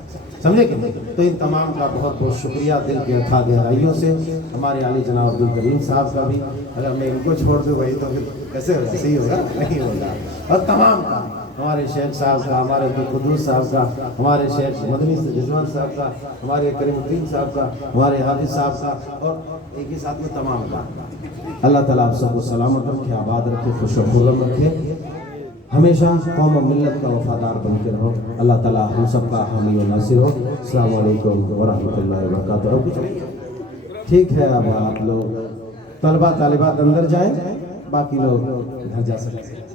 سمجھے کہ نہیں؟ تو ان تمام کا بہت بہت شکریہ دل کے اتھا گہرائیوں سے. ہمارے عالی جناب عبدالکریم صاحب کا بھی. اگر میں ان کو چھوڑ دوں بھائی تو پھر کیسے ہوگا؟ صحیح ہوگا؟ نہیں ہوگا. اور تمام کا ہمارے شیخ صاحب کا, ہمارے عبدالقدوس صاحب کا, ہمارے شیخ مدنی رضوان صاحب کا, ہمارے کریم الدین صاحب کا, ہمارے حافظ صاحب کا, اور ایک ہی ساتھ میں تمام کا. اللہ تعالیٰ آپ سب کو سلامت رکھے, آباد رکھے, خوش و خرم رکھے. ہمیشہ قوم و ملت کا وفادار بن کے رہو. اللہ تعالیٰ ہم سب کا حامی و ناصر ہو. السلام علیکم ورحمۃ اللہ وبرکاتہ. اب کچھ ٹھیک ہے, اب آپ لوگ طلبہ طالبات اندر جائیں, باقی لوگ گھر جا سکتے ہیں.